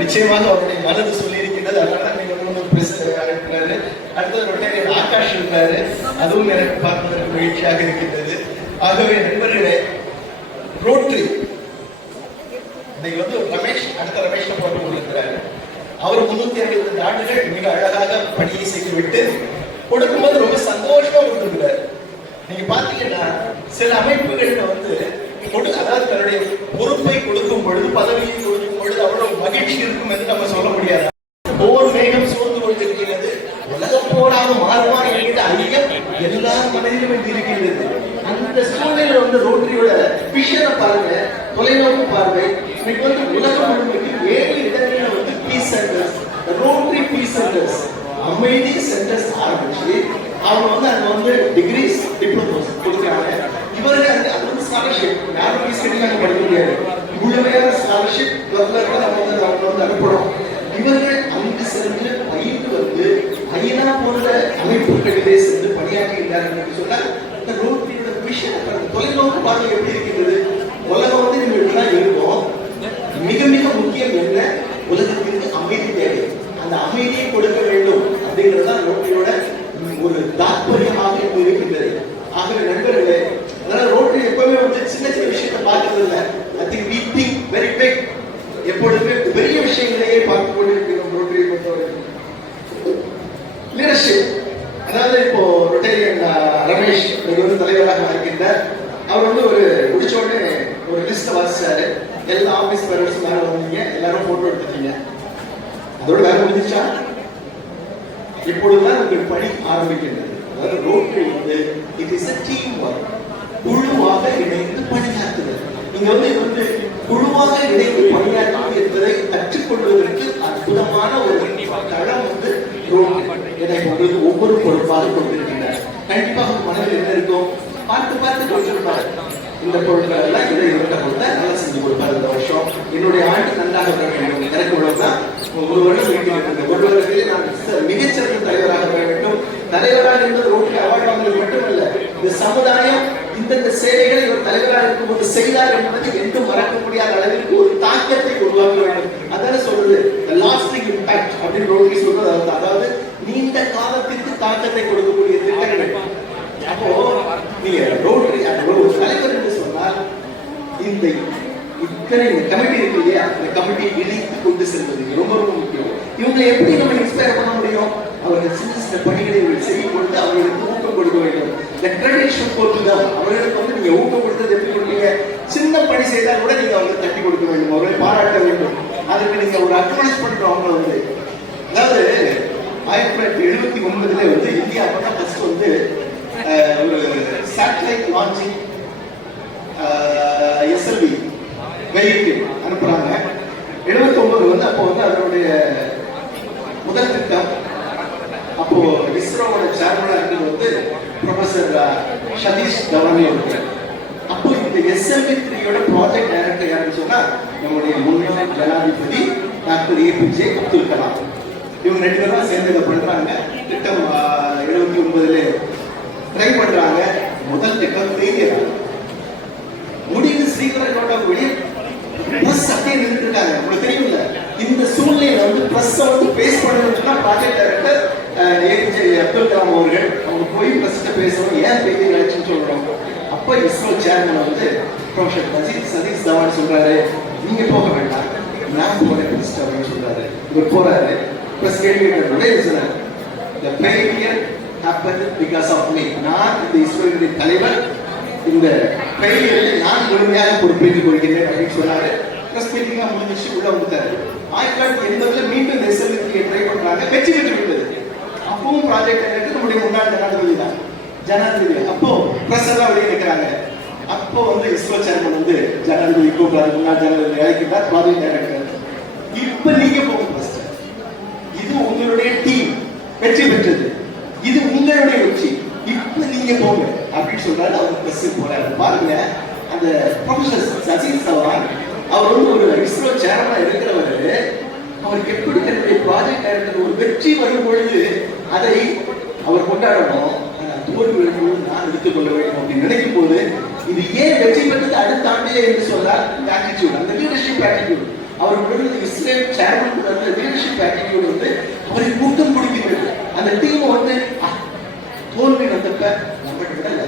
நிச்சயமாக அவருடைய மனது சொல்லியிருக்கின்றது. அதனால நீங்க அனுப்புறாரு. அடுத்தது ரொட்டேரியன் ஆகாஷ் இருக்கிறாரு, அதுவும் எனக்கு பார்ப்பதற்கு மகிழ்ச்சியாக இருக்கின்றது. ஆகவே நண்பர்களே, ரோட்டரி இன்னைக்கு வந்து ரமேஷ், அடுத்த ரமேஷ் போட்டு கொண்டிருக்கிறாரு. அவர் 352 ஆண்டுகள் மிக அழகாக பணியை செய்துவிட்டு கொடுக்கும்போது ரொம்ப சந்தோஷமா கொடுத்துருக்கிறார். நீங்க பாத்தீங்கன்னா சில அமைப்புகள்ல வந்து அதாவது தன்னுடைய பொறுப்பை கொடுக்கும் பொழுது, பதவியை கொடுக்கும் பொழுது அவ்வளவு மகிழ்ச்சி இருக்கும் என்று நம்ம சொல்ல முடியாது. போர் வேகம் சூழ்ந்து கொண்டிருக்கிறது, உலகம் போராக மாறுமா என்கிற ஐயம் எல்லார் மனதிலும் இருக்கின்றது. அந்த சூழ்நிலை வந்து ரோட்டரியோட விஷனை பாருங்க, தொலைநோக்கு பார்வை. இன்னைக்கு வந்து உலகம் முழுவதும் 7 இடங்களில் வந்து peace centres, rotary peace centres, அமைதி சென்டர்ஸ் ஆரம்பிச்சு அவங்க வந்து அங்க வந்து டிகிரிஸ், டிப்ளமோஸ் கொடுக்குறாங்க. இவர்கள் அது வந்து ஸ்காலர்ஷிப், யாரும் ஃபீஸ் கட்டி நாங்கள் படிக்க முடியாது, முழுமையான ஸ்காலர்ஷிப் நம்ம வந்து அவங்க வந்து அனுப்புறோம். இவர்கள் அங்கு சென்று பயின்று வந்து ஐநா போன்ற அமைப்புகளிலே சென்று பணியாற்றுகிறார்கள் என்று சொன்னால் இந்த ரோட்டரியோட விஷயம் தொலைநோக்கு பார்வை எப்படி இருக்கின்றது. உலகம் வந்து நம்ம இப்படிதான் இருக்கும். மிக மிக முக்கியம் என்ன, உலகத்திற்கு அமைதி தேவை. அந்த அமைதியை கொடுக்க வேண்டும் அப்படிங்கிறது தான் ரோட்டரியோட ஒரு தாற்பயமாக இருக்கின்றது. ஆகவே நண்பர்களே, அதனால ரோட்டரி எப்பவுமே வந்து சின்ன சின்ன விஷயத்தை பார்க்கறது இல்லை. I think we think very big. எப்பொழுதுமே பெரிய விஷயங்களையே பார்த்து கொண்டிருக்கிறோம் ரோட்டரியை பொறுத்தவரை. லீடர்ஷிப், அதாவது இப்போ ரொட்டேரியன் ரமேஷ் ஒரு தலைவராக இருக்கின்றார். அவர் வந்து ஒரு முடிச்ச உடனே ஒரு லிஸ்ட் வாசிச்சாரு. எல்லா ஆபீஸ் பேரண்ட்ஸும் மேல வந்தீங்க, எல்லாரும் போட்டோ எடுத்துட்டீங்க. அதோட வேலை முடிஞ்சிச்சா? இப்பொழுதுதான் உங்கள் பணி ஆரம்பிக்கின்றது. அதாவது ரோட்டரி வந்து it is a team work. குழுவாக இணைந்து பணியாற்றுதல். நீங்க வந்து இது வந்து குழுவாக இணைந்து பணியாற்றுவது என்பதை கற்றுக்கொள்வதற்கு அற்புதமான ஒரு தளம் வந்து ரோட்டரி. இதை உங்களுக்கு ஒவ்வொரு பொறுப்பாக கொண்டிருக்கின்றார். கண்டிப்பாக மனதில் என்ன இருக்கும், பார்த்து பார்த்து கொடுத்திருப்பார். இந்த பொருட்கள் எல்லாம் இதை இவர்கிட்ட கொடுத்தா நல்லா செஞ்சு கொடுப்பார். இந்த வருஷம் என்னுடைய ஆண்டு நன்றாக வர வேண்டும். எனக்கு உள்ளதான் ஒரு வருடம் இருக்கிறது. ஒரு வருடத்திலே நான் மிகச்சிறந்த தலைவராக வர வேண்டும். தலைவராக என்பது ரோட்டரி அவார்டு வாங்குவது மட்டுமல்ல, இந்த சமுதாயம் இந்தந்த சேவைகளை இவர் தலைவராக இருக்கும்போது செய்தார் என்பதை என்றும் மறக்க முடியாத அளவிற்கு ஒரு தாக்கத்தை உருவாக்க வேண்டும். அதான சொல்றது லாஸ்டிங் இம்பாக்ட் அப்படின்னு ரோட்டரி சொல்றது. அதாவது நீண்ட காலத்திற்கு தாக்கத்தை கொடுக்கக்கூடிய திட்டங்கள். அப்போ நீங்க ரோட்டரி ஒரு தலைவர் என்று சொன்னால் இந்த இத்தனை கமிட்டி இருக்கு இல்லையா, அந்த கமிட்டியை இணைத்து கொண்டு செல்வது ரொம்ப ரொம்ப முக்கியம். இவங்களை எப்படி நம்ம இன்ஸ்பயர் பண்ண முடியும்? அவர்கள் சின்ன சின்ன பணிகளை செய்யும் பொழுது அவர்களுக்கு ஊக்கம் கொடுக்க வேண்டும். இந்த கிரெடிட் போட்டுதான் அவர்களுக்கு வந்து நீங்க ஊக்கம் கொடுத்தது எப்படி கொடுப்பீங்க? சின்ன பணி செய்தால் கூட நீங்க அவங்களுக்கு தட்டி கொடுக்க வேண்டும், அவர்களை பாராட்ட வேண்டும். அதுக்கு நீங்க ஒரு அக்னாலேஜ் பண்றோம். அவங்க வந்து அதாவது 1979 வந்து இந்தியா ஃபர்ஸ்ட் வந்து ஒரு சேட்டலைட் லான்ச்சிங் SLV வெஹிக்கிள் அனுப்புறாங்க. 79 வந்து அப்போ வந்து அதனுடைய முதல் திட்டம். அப்போ இஸ்ரோவோட சேர்மனா இருக்கிறது வந்து ப்ரொஃபசர் சதீஷ் தவானி அவர்கள். அப்போ இந்த SLV-3யோட ப்ராஜெக்ட் டைரக்டர் யாருன்னு சொன்னா நம்முடைய முன்னாள் ஜனாதிபதி டாக்டர் APJ அப்துல் கலாம். இவங்க 2 பேரும் சேர்ந்து இதை பண்றாங்க. திட்டம் 79 ட்ரை பண்றாங்க. முதல் திட்டம் ஃபெயிலியர் முடிவு. ஸ்ரீகரோட வெளியே பிரஸ் அப்படியே நின்றுட்டாங்க. உங்களுக்கு தெரியும்ல, இந்த சூழ்நிலையில வந்து பிரஸ் வந்து பேஸ் பண்ணணும்னா project director APJ Abdul Kalam அவர்கள் அவங்க போய் பிரஸ்ட பேசணும், ஏன் ஃபெயிலியர் ஆச்சுன்னு சொல்றோம். அப்ப இஸ்ரோ சேர்மன் வந்து ப்ரொஃபசர் சதீஷ் தவான் சொல்றாரு, நீங்க போக வேண்டாம், நான் போறேன் பிரஸ்ட் அப்படின்னு சொல்றாரு. இவர் போறாரு. பிரஸ் கேள்வி சொன்னார், the failure happened because of me. நான் இந்த இஸ்ரோவினுடைய தலைவர், இந்த ஃபெயிலியரை நான் முழுமையாக பொறுப்பேற்றுக் கொள்கிறேன் அப்படின்னு சொன்னாரு. பிரஸ் மீட்டிங்கா முடிஞ்சிச்சு, உள்ள வந்துட்டாரு. 1980 மீண்டும் இந்த SLV ட்ரை பண்றாங்க, வெற்றி பெற்று விட்டது. அப்பவும் ப்ராஜெக்ட் டைரக்டர் நம்முடைய முன்னாள் ஜனாதிபதி தான். அப்போ பிரஸ் எல்லாம் வெளியே நிற்கிறாங்க. அப்போ வந்து இஸ்ரோ சேர்மன் வந்து ஜனாதிபதி கூப்பிடாரு, முன்னாள் ஜனாதிபதி அழைக்கிறார், ப்ராஜெக்ட் டைரக்டர். இப்ப நீங்க போங்க ஃபர்ஸ்ட். இது உங்களுடைய டீம் வெற்றி பெற்றது, இது உங்களுடைய வெற்றி, இப்ப நீங்க போங்க அப்படின்னு சொல்றாரு. அவர் பிரஸ் போறாரு. பாருங்க, அந்த ப்ரொஃபசர் சதீஷ் சவான் அவர் வந்து ஒரு இஸ்ரோ சேர்மனா இருக்கிறவரு, அவருக்கு எப்படி தன்னுடைய ப்ராஜெக்ட் டைரக்டர் ஒரு வெற்றி வரும் பொழுது அதை அவர் கொண்டாடணும், தோல்வி வரும்போது நான் எடுத்துக்கொள்ள வேண்டும் அப்படின்னு நினைக்கும் போது, இது ஏன் வெற்றி பெற்றது அடுத்த ஆண்டே என்று சொன்னார். ஆட்டிடியூட், அந்த லீடர்ஷிப் ஆட்டிடியூட், அவர்களுடைய இஸ்ரேல் சேர்மன் அந்த லீடர்ஷிப் ஆட்டிடியூட் வந்து அவரை கூட்டம் கொடுக்கிறது. அந்த டீம் வந்து தோல்வி வந்தப்ப நம்ம விடல,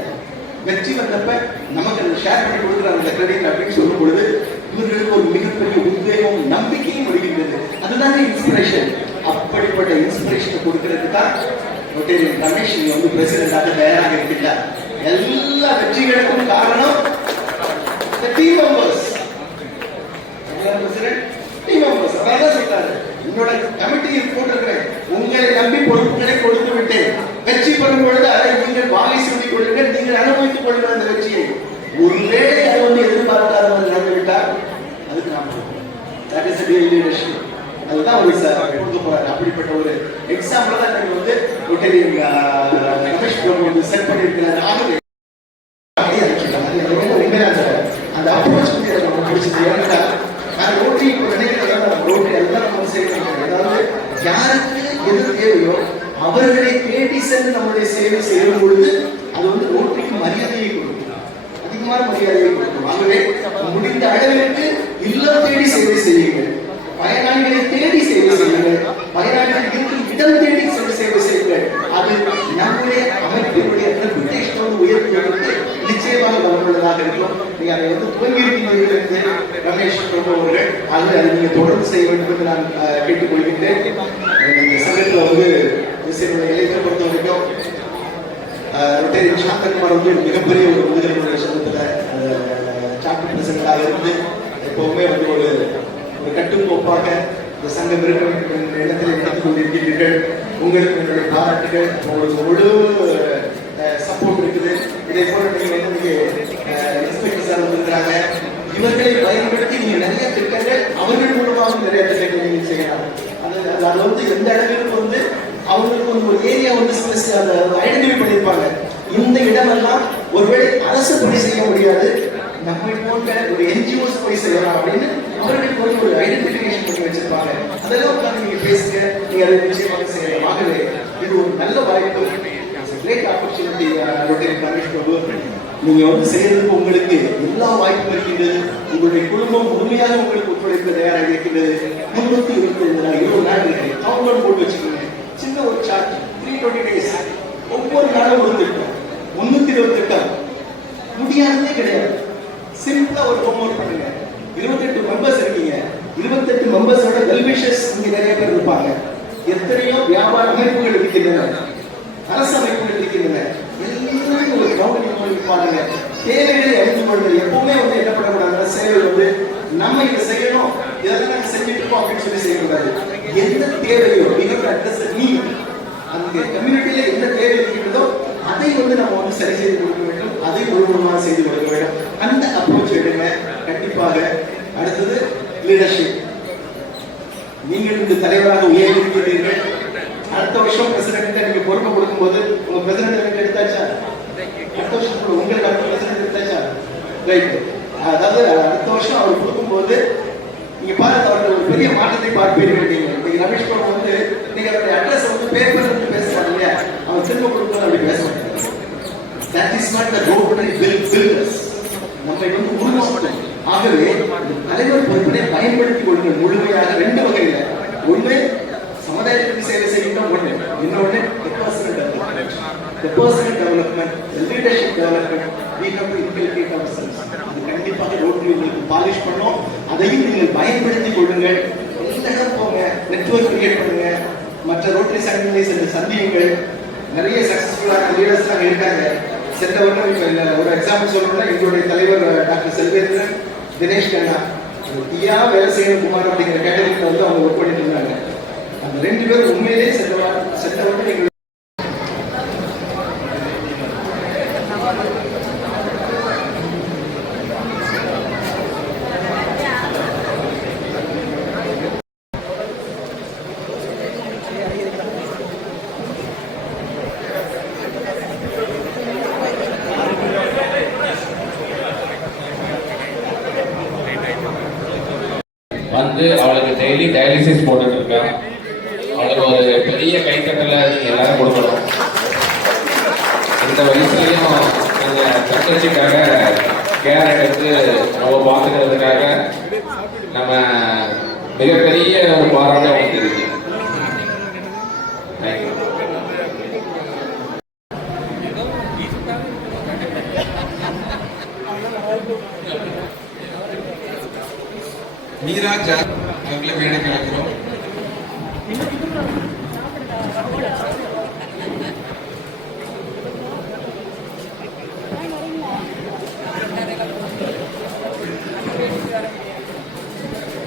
வெற்றி வந்தப்ப நமக்கு அதை ஷேர் பண்ணி கொடுக்குறாங்க அந்த கிரெடிட் அப்படின்னு சொல்லும் பொழுது இவர்களுக்கு ஒரு மிகப்பெரிய உத்வேகம் நம்பிக்கையும் வருகின்றது. அதுதானே இன்ஸ்பிரேஷன். அப்படிப்பட்ட இன்ஸ்பிரேஷனை கொடுக்கறதுக்கு தான் ரமேஷ் வந்து பிரசிடண்டாக தயாராக இருக்கின்றார். எல்லா வெற்றிகளுக்கும் காரணம் டீம் மெம்பர்ஸ். டீம் மெம்பர்ஸ் அதான் சொல்றாரு, என்னோட கமிட்டியை போட்டிருக்கிறேன், உங்களை நம்பி பொறுப்புகளை கொடுத்து விட்டேன், வெற்றி பெறும் பொழுது அதை நீங்கள் வாங்கி சொல்லிக் கொள்ளுங்கள், நீங்கள் அனுபவித்துக் கொள்ளுங்கள் அந்த வெற்றியை. ஒருவேளை அது வந்து எதிர்பார்க்காத நடந்துவிட்டால் அதுக்கு நாம் தட் இஸ் ரியல் லீடர்ஷிப். அதுதான் ஒரு கொடுக்க போறாரு. அப்படிப்பட்ட ஒரு எக்ஸாம்பிள் தான் நீங்க வந்து ரமேஷ் பிரபு வந்து செட் பண்ணியிருக்கிறாரு. ஆகவே அந்த அப்ரோச் வந்து எனக்கு பிடிச்சது. ஏன்னா நான் ரோட்டரி இப்போ நினைக்கிறதா ரோட்டரி எல்லாம் நம்ம செய்யணும். அதாவது யாருக்கு எது தேவையோ அவர்களை தேடி சென்று நம்மளுடைய சேவை செய்யும் பொழுது அது வந்து ரோட்டரிக்கு மரியாதையை கொடுக்கும், அதிகமான மரியாதையை கொடுக்கும். ஆகவே முடிந்த அளவிற்கு இல்லம் தேடி சேவை செய்யுங்கள், பயனாளிகளை தேடி சேவை செய்யுங்கள், பயனாளிகள் இருக்கும் இடம் தேடி சேவை செய்யுங்கள். அது நம்முடைய அமைப்பினுடைய ரெபுடேஷனோடு உயர்த்துவதற்கு நிச்சயமாக வரவுள்ளதாக இருக்கும். நீங்க அதை வந்து துவங்கியிருக்கீங்க ரமேஷ் பிரபு அவர்கள். ஆகவே அதை நீங்க தொடர்ந்து செய்ய வேண்டும் என்று நான் கேட்டுக்கொள்கின்றேன். இந்த சமயத்தில் வந்து இளைஞரை பொறுத்த வரைக்கும் சாந்தகுமார் வந்து மிகப்பெரிய ஒரு முதுகலை சங்கத்தில் சாப்டர் பிரசிடண்டாக இருந்து எப்பவுமே வந்து ஒரு கட்டுக்கோப்பாக இந்த சங்கம் இருக்க வேண்டும் என்ற எண்ணத்தில் நடந்து கொண்டிருக்கிறீர்கள். உங்களுக்கு என்னுடைய பாராட்டுகள், உங்களுக்கு முழு சப்போர்ட் இருக்குது. இதே போல நீங்க வந்து இன்ஸ்பெக்டர் சார் வந்திருக்கிறாங்க, இவர்களை பயன்படுத்தி நீங்க நிறைய திட்டங்கள் அவர்கள் மூலமாக நிறைய திட்டங்கள் நீங்க செய்யலாம். அது வந்து எந்த அளவிற்கு வந்து அவங்களுக்கு வந்து ஒரு ஏரியா வந்து ஐடென்டிஃபை பண்ணியிருப்பாங்க. இந்த இடமெல்லாம் ஒருவேளை அரசு பணி செய்ய முடியாது, நம்மை போன்ற ஒரு என்ஜிஓஸ் போய் செய்யலாம் அப்படின்னு அவர்களுக்கு வந்து ஒரு ஐடென்டிஃபிகேஷன் பண்ணி வச்சிருப்பாங்க. அதெல்லாம் உட்காந்து நீங்க பேசுங்க, நீங்க அதை நிச்சயமாக செய்யலாம். ஆகவே இது ஒரு நல்ல வாய்ப்பு, கிரேட் ஆப்பர்ச்சுனிட்டி. ரமேஷ் பிரபு, நீங்க வந்து செய்யறதுக்கு உங்களுக்கு எல்லா வாய்ப்பும் இருக்கின்றது. உங்களுடைய குடும்பம் முழுமையாக உங்களுக்கு ஒத்துழைப்பு தயாராக இருக்கின்றது. 325 நாள் 20 நாள் இருக்கு, கவுண்ட் போட்டு வச்சுக்கோங்க. சின்ன ஒரு சார்ட், 320 days, ஒவ்வொரு நாளும் ஒரு திட்டம், 320 திட்டம். முடியாததே கிடையாது. சிம்பிளா ஒரு ஹோம்வொர்க் பண்ணுங்க. 28 மெம்பர்ஸ் இருக்கீங்க, 28 மெம்பர்ஸோட வெல்விஷர்ஸ் இங்க நிறைய பேர் இருப்பாங்க. எத்தனையோ வியாபார அமைப்புகள் இருக்கின்றன, அரசு அமைப்புகள் இருக்கின்றன. எல்லாரும் ஒரு கவுண்ட் பாருங்க, தேவைகளை அறிந்து கொள்வது. எப்பவுமே வந்து என்ன பண்ணக்கூடாது, சேவை வந்து நம்ம இதை செய்யணும், இதெல்லாம் நாங்கள் செஞ்சுட்டு இருக்கோம் அப்படின்னு சொல்லி செய்யக்கூடாது. எந்த தேவையோ அந்த கம்யூனிட்டியில எந்த தேவை இருக்கிறதோ அதை வந்து நம்ம வந்து சரி செய்து கொடுக்க வேண்டும், அதை முழுவதுமாக செய்து கொடுக்க வேண்டும். அந்த அப்ரோச் எடுங்க. கண்டிப்பாக அடுத்தது லீடர்ஷிப். நீங்கள் இந்த தலைவராக உயர்ந்திருக்கிறீர்கள். அடுத்த வருஷம் பிரசிடென்ட் நீங்க பொறுப்பு கொடுக்கும் போது உங்க பிரசிடென்ட் எடுத்தாச்சா? அடுத்த வருஷம் உங்களுக்கு அடுத்த பிரசிடென்ட் எடுத்தாச்சா? ரைட். அதாவது அடுத்த வருஷம் அவர் கொடுக்கும் போது நீங்க பாருங்க, அவர்கள் ஒரு பெரிய மாற்றத்தை பார்ப்பீர்கள். நீங்க ரமேஷ் பாபு வந்து நீங்க அவருடைய அட்ரஸ் வந்து பேப்பர்ல இருந்து பேசுறாங்க இல்லையா, அவர் திரும்ப கொடுக்கணும் அப்படி பேச மாட்டாங்க. That is not the Rotary builders. நம்மை வந்து உருவாக்கும். ஆகவே தலைவர் பொறுப்பினை பயன்படுத்திக் கொள்ளுங்கள் முழுமையாக. 2 வகையில, ஒண்ணு சமுதாயத்துக்கு சேவை செய்யணும், ஒண்ணு இன்னொன்னு personal development, leadership development. We have to inculcate ourselves. அது கண்டிப்பாக ரோட்டரி உங்களுக்கு பாலிஷ் பண்ணோம். அதையும் நீங்கள் பயன்படுத்திக் கொள்ளுங்கள். எந்த இடம் போங்க, நெட்வொர்க் கிரியேட் பண்ணுங்க, மற்ற ரோட்டரி சங்கங்களை சென்று சந்தியுங்கள். நிறைய சக்சஸ்ஃபுல்லான லீடர்ஸ் தான் இருக்காங்க. சென்ற வருடம் ஒரு எக்ஸாம்பிள் சொல்லணும்னா எங்களுடைய தலைவர் டாக்டர் செல்வேந்திரன், தினேஷ் கண்ணா, தீயா வேலை செய்யணும் குமார் அப்படிங்கிற கேட்டகரியில் வந்து அவங்க ஒர்க் பண்ணிட்டு இருந்தாங்க. அந்த 2 பேரும் உண்மையிலேயே சென்ற வருடம் எங்களுடைய வந்து அவளுக்கு டெய்லி டயாலிசிஸ் போட்டுட்டு இருக்கேன். அவளுக்கு ஒரு பெரிய கைத்தட்டலை நீங்க எல்லாரும் கொடுக்கணும். இந்த வயசுலயும் எங்க தங்கச்சிக்காக கேர் எடுத்து நம்ம பார்த்துக்கிறதுக்காக நம்ம மிகப்பெரிய ஒரு பாராட்ட வந்துருக்கு. தேங்க்யூ. மீரா ஜான் அவர்களை மேடைக்கு அழைக்கிறோம்.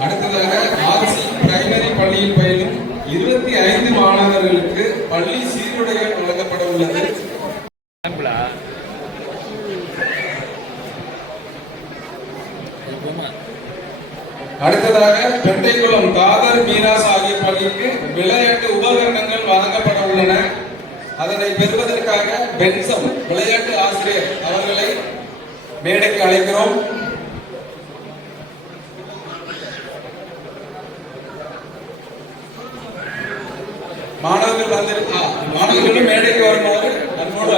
அடுத்ததாக ஆர்சி பிரைமரி பள்ளியில் பயிலும் 25 மாணவர்களுக்கு பள்ளி சீருடைகள் வழங்கப்பட உள்ளது. அடுத்ததாக பெட்டைக்குளம் காதர் மீராஸ் ஆகிய பள்ளிக்கு விளையாட்டு உபகரணங்கள் வழங்கப்பட உள்ளன. அதனை பெறுவதற்காக பென்சம் விளையாட்டு ஆசிரியர் அவர்களை மேடைக்கு அழைக்கிறோம். மாணவர்கள் மேடைக்கு வருமாறு அன்போடு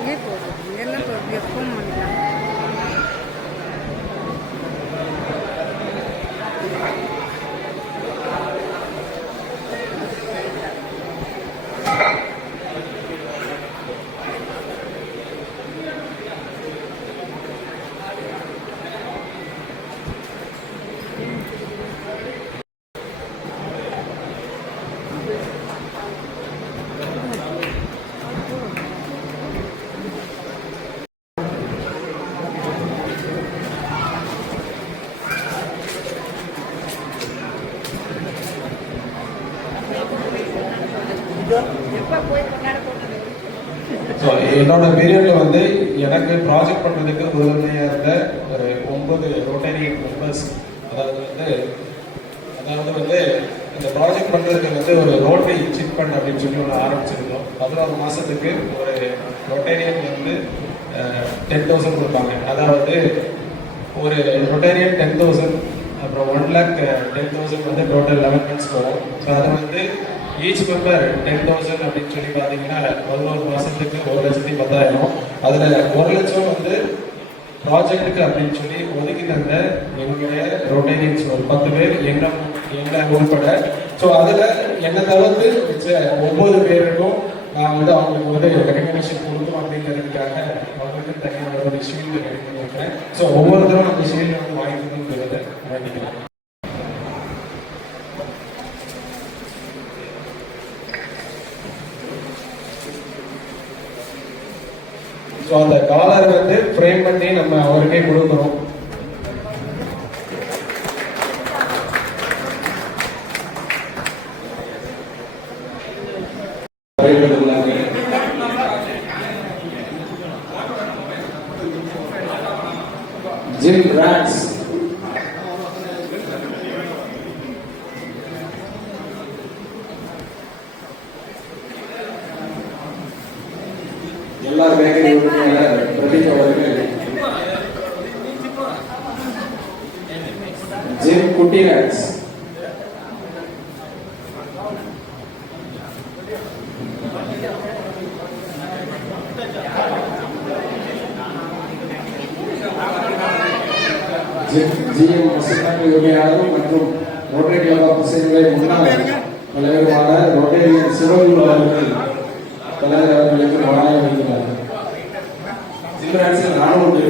இங்கே போதும், இங்கெல்லாம் போதும், எப்பவும் பண்ணிக்கலாம். ஸோ என்னோட பீரியட்ல வந்து எனக்கு ப்ராஜெக்ட் பண்ணுறதுக்கு உறுதுணையாக இருந்த ஒரு 9 ரோட்டரி மெம்பர்ஸ், அதாவது வந்து இந்த ப்ராஜெக்ட் பண்ணுறதுக்கு வந்து ஒரு ரோட்டரி சிட் ஃபண்ட் அப்படின்னு சொல்லி ஒன்று ஆரம்பிச்சிருந்தோம். 11 மாதத்துக்கு ஒரு ரொட்டேரியன் வந்து 10,000 கொடுப்பாங்க. அதாவது ஒரு ரொட்டேரியன் 10,000, அப்புறம் 1,10,000 வந்து டோட்டல் 11 மந்த்ஸ் போகும். ஸோ அதை வந்து ஈச் மெம்பர் 10,000 அப்படின்னு சொல்லி பார்த்தீங்கன்னா 11 மாதத்துக்கு 1,10,000. அதில் 1 லட்சம் வந்து ப்ராஜெக்டுக்கு அப்படின்னு சொல்லி ஒதுக்கி தந்த எங்களுடைய ரொட்டேரியன்ஸ் ஒரு 10 பேர் என்ன உள்பட. ஸோ அதில் என்னை தவிர்த்து மிச்ச 9 பேருக்கும் நான் வந்து அவங்களுக்கு வந்து ரெகக்னேஷன் கொடுக்கணும் அப்படிங்கிறதுக்காக அவங்களுக்கு தனியாக ஒரு ஷீல்டு ரெடி பண்ணியிருக்கிறேன். ஸோ ஒவ்வொருத்தரும் அந்த ஷீல்டு வந்து வாங்கிக்கணுங்கிறத வேண்டிக்கிறேன். ஸோ அந்த காலர் வந்து ஃப்ரேம் பண்ணி நம்ம அவருக்கே கொடுக்குறோம். ஜிம் ராட்ஸ், எல்லா பேக்கரி உரிமையாளர் பிரதீப் அவர்கள், ஜிம் குட்டி ராட்ஸ், ஜிஎம் வசதி உரிமையாளர் மற்றும் ரோட்டரி கிளப் ஆஃப் சேவை முன்னாள் தலைவருமான ரோட்டரியன் சிவகுரு அவர்கள் தலைவர் அவர்களுக்கு வழங்க வைக்கிறார். ஜிம்ரான்ஸில் நானும் உண்டு.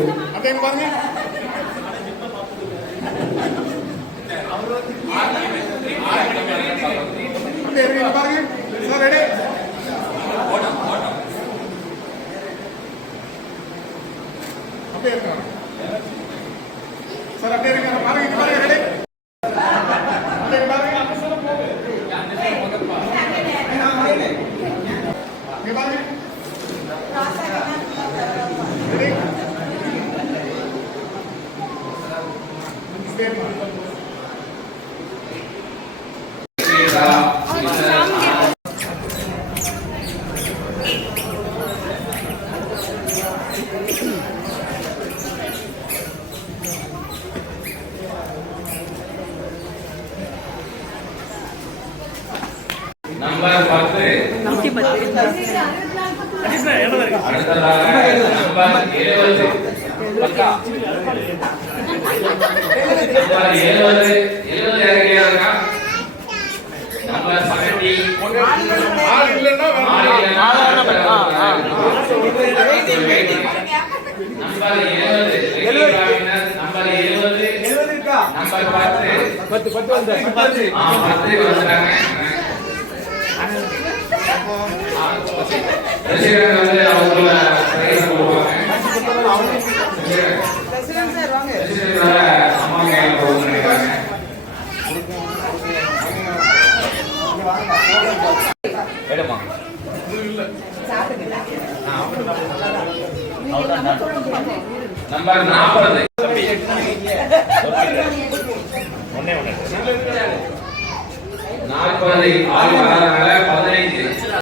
சார் அப்படியே இருங்க, பாருங்க பாருங்க, ரெடி பாருங்க. நம்பர் 40 40 ஆள் வராதனால 15